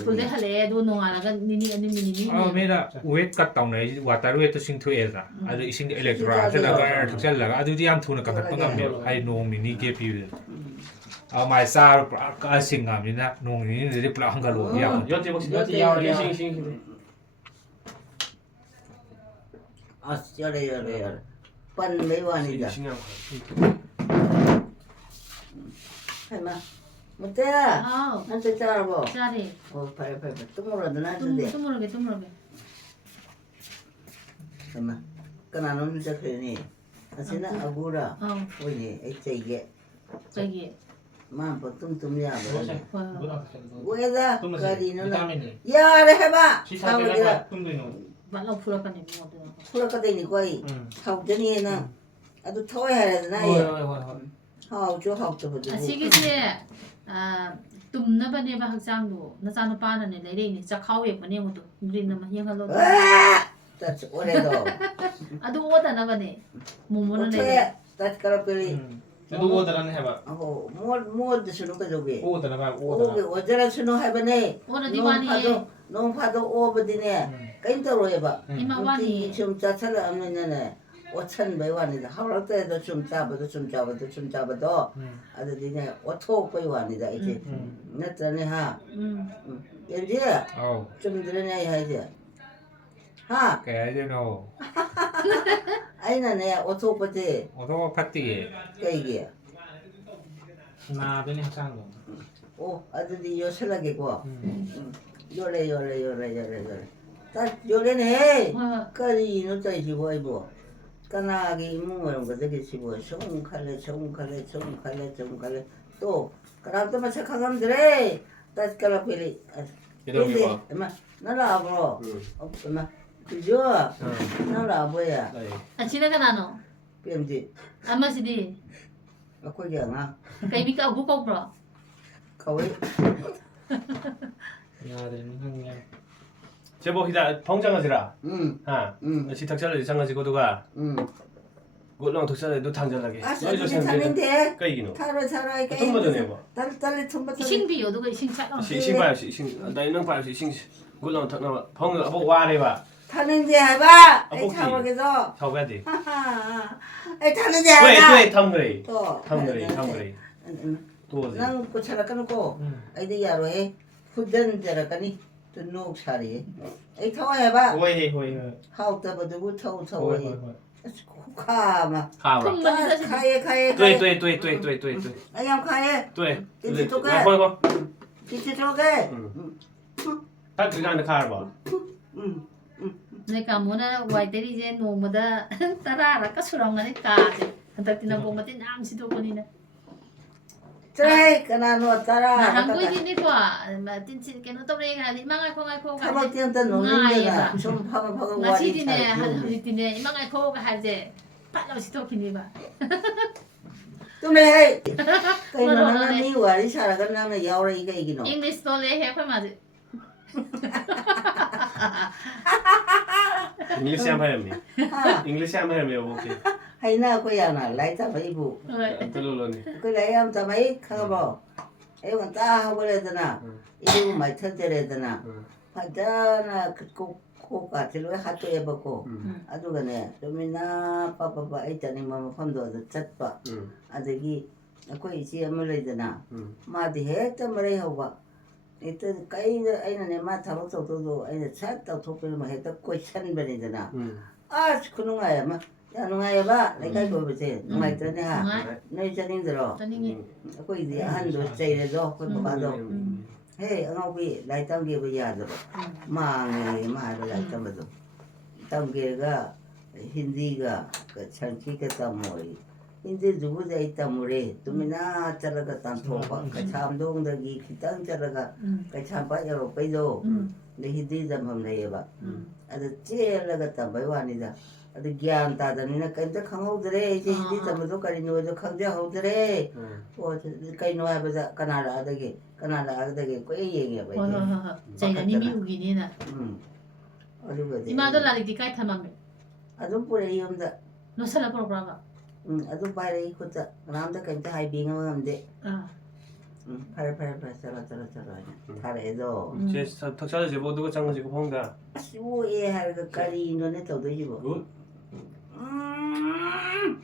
ꯁ꯭ꯀꯨꯜꯗꯩ ꯍꯜꯂꯛꯑꯦ ꯑꯗꯨꯒ ꯅꯣꯡꯉꯥꯜꯂꯒ ꯅꯤꯅꯤ ꯃꯤꯅ ꯋꯦꯠ ꯀꯠ ꯇꯧꯅꯩꯁꯤ ꯋꯥꯇꯔ ꯋꯦꯠꯇꯣ ꯆꯤꯡꯊꯣꯛꯑꯦꯗꯅ ꯑꯗꯨ ꯏꯁꯤꯡꯗ ꯏꯂꯦꯛꯇ꯭ꯔꯣꯂꯥꯏꯠ ꯍꯥꯞꯆꯤꯜꯂꯒ ꯊꯛꯆꯜꯂꯒ ꯑꯗꯨꯗꯤ ꯌꯥꯝ ꯊꯨꯅ ꯀꯟꯈꯠꯄ ꯉꯝꯃꯦꯕ ꯍꯥꯏꯗꯤ ꯅꯣꯡ ꯅꯤꯅꯤ ꯒꯦꯞ ꯄꯤꯕꯗ ꯃꯥꯏ ꯆꯥꯕ ꯄꯨꯔꯥ ꯀꯛꯑ ꯁꯤꯡꯉꯕꯅꯤꯅ ꯅꯣꯡ ꯅꯤꯅꯤꯗꯗꯤ ꯄꯨꯂꯞ ꯍꯪꯒꯠꯂꯛꯑꯣ ꯌꯥꯕ ꯌꯣꯠꯇꯤ ꯌꯥꯎꯔꯦ ꯏꯁꯤꯡ ꯑꯁ ꯌꯥꯔꯦ ꯄꯟꯕꯩ ꯋꯥꯅꯤꯗ ꯏꯁꯤꯡ ꯌꯥꯝ ꯍꯩꯃ ꯃꯨꯠꯇꯦ ꯑꯥꯎ ꯅꯪ ꯆꯥꯛ ꯆꯥꯔꯕꯣ ꯆꯥꯔꯦ ꯑꯣ ꯐꯔꯦ ꯇꯨꯝꯃꯨꯔꯣꯗꯅ ꯑꯗꯨꯗꯤ ꯇꯨꯝꯃꯨꯔꯒꯦ ꯍꯩꯃ ꯀꯅꯥꯅꯣꯝ ꯆꯠꯈ꯭ꯔꯦꯅꯦ ꯑꯁꯤꯅ ꯑꯕꯨꯔꯥ ꯑꯥꯎ ꯍꯣꯏꯅꯦ ꯑꯩ ꯆꯩꯒꯦ ꯀꯩꯒꯤ ꯃꯥ ꯇꯨꯝ ꯌꯥꯕ꯭ꯔꯥꯅꯦ ꯍꯣꯏ ꯋꯦꯗ ꯀꯔꯤꯅꯣ ꯌꯥꯔꯦ ꯍꯥꯏꯕ ꯁꯥꯎꯔꯒꯦꯔ ꯕꯥꯠꯂꯥꯎ ꯐꯨꯔꯛꯀꯅꯤ ꯏꯕꯨꯡꯉꯣ ꯐꯨꯔꯛꯀꯗꯣꯏꯅꯤꯀꯣ ꯑꯩ ꯁꯥꯎꯖꯅꯤꯌꯦ ꯅꯪ ꯑꯗꯨ ꯊꯋꯥꯏ ꯍꯥꯏꯔꯗꯅ ꯑꯩ ꯍꯥꯎꯁꯨ ꯍꯥꯎꯇꯕꯗꯨꯕꯨ ꯑꯁꯤꯒꯤꯁꯦ ꯇꯨꯝꯅꯕꯅꯦꯕ ꯍꯛꯆꯥꯡꯗꯣ ꯅꯆꯥꯅꯨꯄꯥꯅꯅꯦ ꯂꯩꯔꯛꯏꯅꯦ ꯆꯈꯥꯎ ꯌꯦꯛꯄꯅꯦ ꯑꯃꯨꯛꯇꯣ ꯒ꯭ꯔꯤꯟ ꯑꯃ ꯌꯦꯡꯍꯜꯂꯣ ꯑꯣꯔꯦꯗꯣ ꯑꯗꯨ ꯑꯣꯗꯅꯕꯅꯦ ꯃꯣꯃꯣꯅ ꯑꯣꯊꯣꯛꯑꯦ ꯂꯩꯔꯛꯏ ꯇꯠꯀꯔꯄꯦꯔꯤ ꯑꯗꯨ ꯑꯣꯗꯔꯅꯤ ꯍꯥꯏꯕ ꯑꯍꯣ ꯃꯣꯗꯁꯨꯅꯨ ꯀꯩꯗꯧꯒꯦ ꯑꯣꯗꯅꯕ ꯑꯣꯒꯦ ꯑꯣꯖꯔꯁꯨꯅꯨ ꯍꯥꯏꯕꯅꯦ ꯑꯣꯅꯗꯤ ꯋꯥꯅꯤꯌꯦ ꯅꯣꯡ ꯐꯥꯗꯣꯛ ꯑꯣꯕꯗꯤꯅꯦ ꯀꯩꯝ ꯇꯧꯔꯣꯏꯕ ꯏꯃꯥ ꯅꯨꯡꯇꯤꯒꯤ ꯋꯥꯅꯤꯌꯦ ꯁꯨꯝ ꯆꯥꯁꯤꯜꯂꯛꯑꯕꯅꯤꯅꯅꯦ ꯑꯣꯠꯁꯟꯕꯩ ꯋꯥꯅꯤꯗ ꯍꯧꯔꯛꯇ꯭ꯔꯦꯗ ꯁꯨꯝ ꯆꯥꯕꯗꯣ ꯑꯗꯨꯗꯤꯅꯦ ꯑꯣꯠꯊꯣꯛꯄꯩ ꯋꯥꯅꯤꯗ ꯑꯩꯁꯦ ꯅꯠꯇ꯭ꯔꯅꯦ ꯍꯥ ꯄꯦꯟꯖꯤ ꯑꯧ ꯆꯨꯝꯗ꯭ꯔꯅꯦ ꯑꯩ ꯍꯥꯏꯁꯦ ꯍꯥ ꯀꯩ ꯍꯥꯏꯗꯣꯏꯅꯣ ꯑꯩꯅꯅꯦ ꯑꯣꯠꯊꯣꯛꯄꯁꯦ ꯑꯣꯊꯣꯛꯄ ꯐꯠꯇꯤꯌꯦ ꯀꯩꯒꯤ ꯅꯥꯗꯣꯏꯅꯤ ꯍꯛꯆꯥꯡꯗꯣ ꯑꯣ ꯑꯗꯨꯗꯤ ꯌꯣꯠꯁꯜꯂꯒꯦꯀꯣ ꯌꯣꯜꯂꯦ ꯌꯣꯜꯂꯦꯅꯦꯍꯦ ꯀꯔꯤꯅꯣ ꯇꯧꯔꯤꯁꯤꯕꯣ ꯑꯩꯕꯣ ꯀꯅꯥꯒꯤ ꯏꯃꯨꯡ ꯑꯣꯏꯔꯝꯒꯗꯒꯦ ꯁꯤꯕꯣ ꯁꯨꯝ ꯈꯜꯂꯦ ꯇꯣ ꯀꯅꯥꯝꯇ ꯃꯁꯛ ꯈꯪꯉꯝꯗ꯭ꯔꯦ ꯇꯠꯀꯂꯛꯄꯤꯔꯤ ꯅꯪ ꯂꯥꯛꯑꯕ꯭ꯔꯣ ꯕꯤꯖꯨ ꯅꯪ ꯂꯥꯛꯑꯕꯣꯌꯦ ꯑꯁꯤꯅ ꯀꯅꯥꯅꯣ ꯄꯦꯝꯖꯤ ꯑꯃꯁꯤꯗꯤ ꯑꯩꯈꯣꯏꯒꯤ ꯑꯉꯥꯡ ꯀꯩꯕꯤ ꯀꯧꯕ ꯀꯧꯕ꯭ꯔꯣ ꯀꯧꯏ ꯌꯥꯗ꯭ꯔꯦꯅꯤ ꯆꯦꯕꯣ ꯍꯤꯗꯥꯛ ꯐꯃꯨꯡ ꯆꯪꯉꯁꯤꯔꯥ ꯍꯥ ꯁꯤ ꯊꯛꯆꯜꯂꯁꯤ ꯆꯪꯉꯁꯤꯀꯣ ꯑꯗꯨꯒ ꯒꯨꯠ ꯂꯥꯎ ꯊꯛꯆꯜꯂꯁꯤ ꯑꯗꯨ ꯊꯥꯡꯖꯜꯂꯒꯦ ꯑꯁ ꯑꯗꯨꯗꯤ ꯊꯛꯅꯤꯡꯗꯦ ꯀꯩꯒꯤꯅꯣ ꯊꯛꯑꯔꯣꯏ ꯑꯊꯨꯝꯕꯗꯨꯅꯦꯕ ꯇꯜꯂꯤ ꯊꯨꯝꯕ ꯏꯁꯤꯡ ꯄꯤꯌꯣ ꯑꯗꯨꯒ ꯏꯁꯤꯡ ꯁꯠ ꯂꯥꯎ ꯏꯁꯤꯡ ꯄꯥꯏꯔꯁꯤ ꯏꯁꯤꯡ ꯑꯗꯩ ꯅꯪ ꯄꯥꯏꯔꯁꯤ ꯏꯁꯤꯡꯁꯤ ꯒꯨꯠ ꯂꯥꯎ ꯊꯛꯅꯕ ꯐꯃꯨꯡꯗ ꯑꯕꯣꯛ ꯋꯥꯔꯦꯕ ꯊꯛꯅꯤꯡꯗꯦ ꯍꯥꯏꯕ ꯑꯩ ꯑꯕꯣꯛꯇꯤ ꯊꯝꯃꯒꯦꯗꯣ ꯁꯥꯎꯕ ꯌꯥꯗꯦ ꯑꯩ ꯊꯛꯅꯤꯡꯗꯦ ꯍꯥꯏꯕ ꯇꯣꯛꯑꯦ ꯊꯝꯈ꯭ꯔꯦ ꯊꯝꯈ꯭ꯔꯦ ꯇꯣꯛꯑꯁꯤ ꯅꯪ ꯄꯨꯁꯜꯂꯛꯀꯅꯨꯀꯣ ꯑꯩꯗꯤ ꯌꯥꯔꯣꯏꯍꯦ ꯐꯨꯖꯟꯖꯔꯛꯀꯅꯤ ꯇꯨ ꯅꯣꯛ ꯁꯥꯔꯤꯌꯦ ꯑꯩ ꯊꯋꯥꯏ ꯍꯥꯏꯕ ꯍꯣꯏ ꯍꯥꯎꯇꯕꯗꯨꯕꯨ ꯊꯧ ꯑꯩ ꯑꯁ ꯈꯨꯈꯥ ꯑꯃ ꯈꯥꯕ꯭ꯔꯥ ꯈꯥꯏꯌꯦ ꯇꯣꯏ ꯑꯩ ꯌꯥꯝ ꯈꯥꯏꯌꯦ ꯇꯣꯏ ꯇꯤꯟꯁꯤ ꯊꯣꯛꯀꯦ ꯇꯤꯟꯁꯤ ꯊꯣꯛꯀꯦ ꯊꯛꯇ꯭ꯔꯤꯀꯥꯟꯗ ꯈꯥꯔꯕꯣ ꯅꯣꯏ ꯀꯥꯃꯣꯅ ꯋꯥꯏ ꯇꯩꯔꯤꯁꯦ ꯅꯣꯡꯃꯗ 10ꯔꯛꯀ ꯁꯨꯔꯝꯒꯅꯤ ꯀꯥꯁꯦ ꯍꯟꯗꯛꯇꯤ ꯅꯕꯣꯛ ꯃꯇꯤꯟ ꯌꯥꯝ ꯁꯤꯠꯇꯣꯛꯄꯅꯤꯅ ꯆꯩ ꯀꯅꯥꯅꯣ ꯇꯔꯥ ꯅꯍꯥꯟꯈꯣꯏꯗꯤꯅꯦꯀꯣ ꯇꯤꯟꯁꯤ ꯀꯩꯅꯣ ꯇꯧꯔꯦ ꯍꯥꯏꯔꯗꯤ ꯏꯃꯥ ꯉꯥꯏꯈꯣ ꯊꯕꯛꯇꯤ ꯑꯝꯇ ꯅꯣꯛꯅꯤꯡꯗꯅ ꯁꯨꯝ ꯐꯝꯃ ꯋꯥꯔꯤ ꯉꯁꯤꯗꯤꯅꯦ ꯁꯥꯔꯤꯁꯦ ꯍꯧꯖꯤꯛꯇꯤꯅꯦ ꯏꯃꯥ ꯉꯥꯏꯈꯣꯒ ꯍꯥꯏꯕꯁꯦ pat lawa sitokhineba. tumne kai no na mi wari sara kan na yaura i kai gino English to le he khoi ma ji. English yam haramni. English yam haramni okay. hay na ko ya na lai ta bai bu Talo ni. ko lai am ta bai kha ba ai wan ta ha bo le ta na i mai tha te le ta na pa da na ko ka te lo ha to e ba ko adu ga ne domina pa ai ta ni ma pham do chat pa adagi akoi chi am le ta na ma di he ta ma re ho ba ito kai ai na ne ma tha ro to do ai na chat ta to pe ma he ta question ba ni ta na a khunu nga ya ma 야, 농아야 내가 보지. 농아 있더니 하. 너희 자님 들어. 그 이제 한도 제일도 그거 봐도. 해, 응아비 라이트 게 뭐야 들어. 망이 말을 라이트 봐도. 땅게가 힌디가 그 찬치가 담모이. 힌디 누구자 있다 모래. ତୁ미나 자라가 단토바. 그 참동덕이 기땅 자라가 그 참바 여러 빼도. 내 힌디 담함 내야 봐. 아주 제일가 담바와니다. ಅದು ಜ್ಞಾನ ತಾದನಿನ ಕೈತ ಖಂಗೌದ್ರೆ ಇದಿ ತಮದು ಕರಿನೋದು ಖಂಗ್ದೆ ಹೌದ್ರೆ ಓ ಕೈನೋ ಆಬದ Kannada ಕೊಯ್ ಯೇಗೆ by ಜೈನನಿ ಮಿ ಉಗಿನಿನ ಅದು ಬದೆ ಇಮಾದ ಲಾಲಿದಿ ಕೈ ಥಮಮೆ ಅದು ಪುರೆ ಯೊಂದ ನೋಸಲ ಪ್ರೋಗ್ರಾಮ ಅದು ಬಾರೆ ಇಕುತ ರಾಮದ ಕೈತ high ಬಿಂಗ ಮಂದೆ ಫರೆ ಚಲ ಥಾರೆದೋ 제 덕차도 제 모두가 장은 지고 홍다. 오예 하르가 까리노네 또도 이거 굿.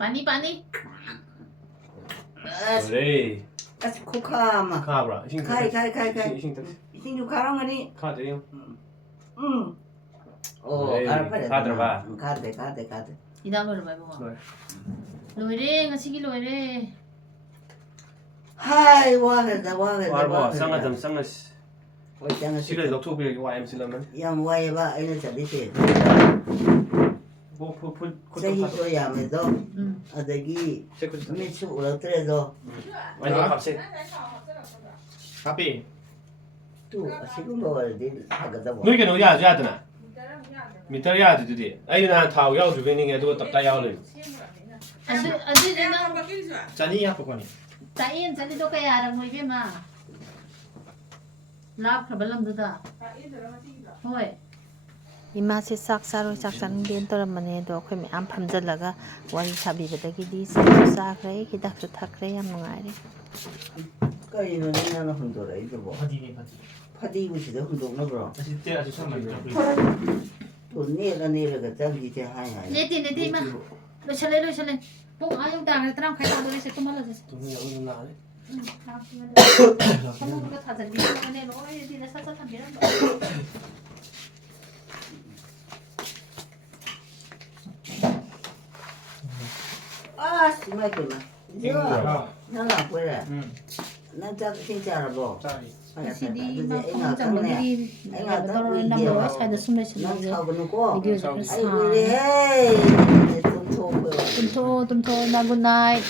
पानी पानी 그래. 아스 코카마 카브라. 카이 싱 딱. 신주 가랑하니 카드요. 오 알파레 카드 봐. 카드 이다음으로 말 먹어 로이레 ngasi기 로이레 하이 와가다 와봐. 상가점 상가시. 어짱은 시를 녹토비 YMC 라면. 양 와해봐 아이는 잘리지 뭐풀 세히 줘야면서 어디기 체크 미츠 올라들어도 아니 갑자기. 카피 또 지금 뭐를 하거든 뭐 너희가 너야 야드나. 미터 야드디. 아이나 타오 야우 주베닝에 또 답다 야우래. 아드나 짜니 하포코니 짜인 짜리도 kaya ra moi bema lab khabalam duda hoi 이마세 싹사로 짝짝는 떠름만에 도 ꯑꯩꯈꯣꯏ ꯃꯌꯥꯝ ꯐꯝꯖꯜꯂꯒ ꯋꯥꯔꯤ ꯁꯥꯕꯤꯕꯗꯒꯤꯗꯤ ꯆꯥꯈ꯭ꯔꯦ ꯍꯤꯗꯥꯛꯁꯨ ꯊꯛꯈ꯭ꯔꯦ ꯌꯥꯝ ꯅꯨꯡꯉꯥꯏꯔꯦ 까이는 나는 흔들어 이거 뭐 파디니 파디 입으시다 흔들어놔 아시때 아주 처음 만져 또 내려가 짱기제 하야 neti neti ma lo chale pung ayung dang tram khai ta dole se tumal se 돈이 여기서 나네. kamu ko tha jan bi ne no ai di na sa sa tham bi ram 아 심하게 마 이거 아 나나 보래 나 진짜 알아보 짜리 sidi ma khom jam gi anh ga ta tor uy na nhiều mo vào. sa da sum le nó chale sao bên cô video ja ai sa vui đi hey tum thô tum tho na good night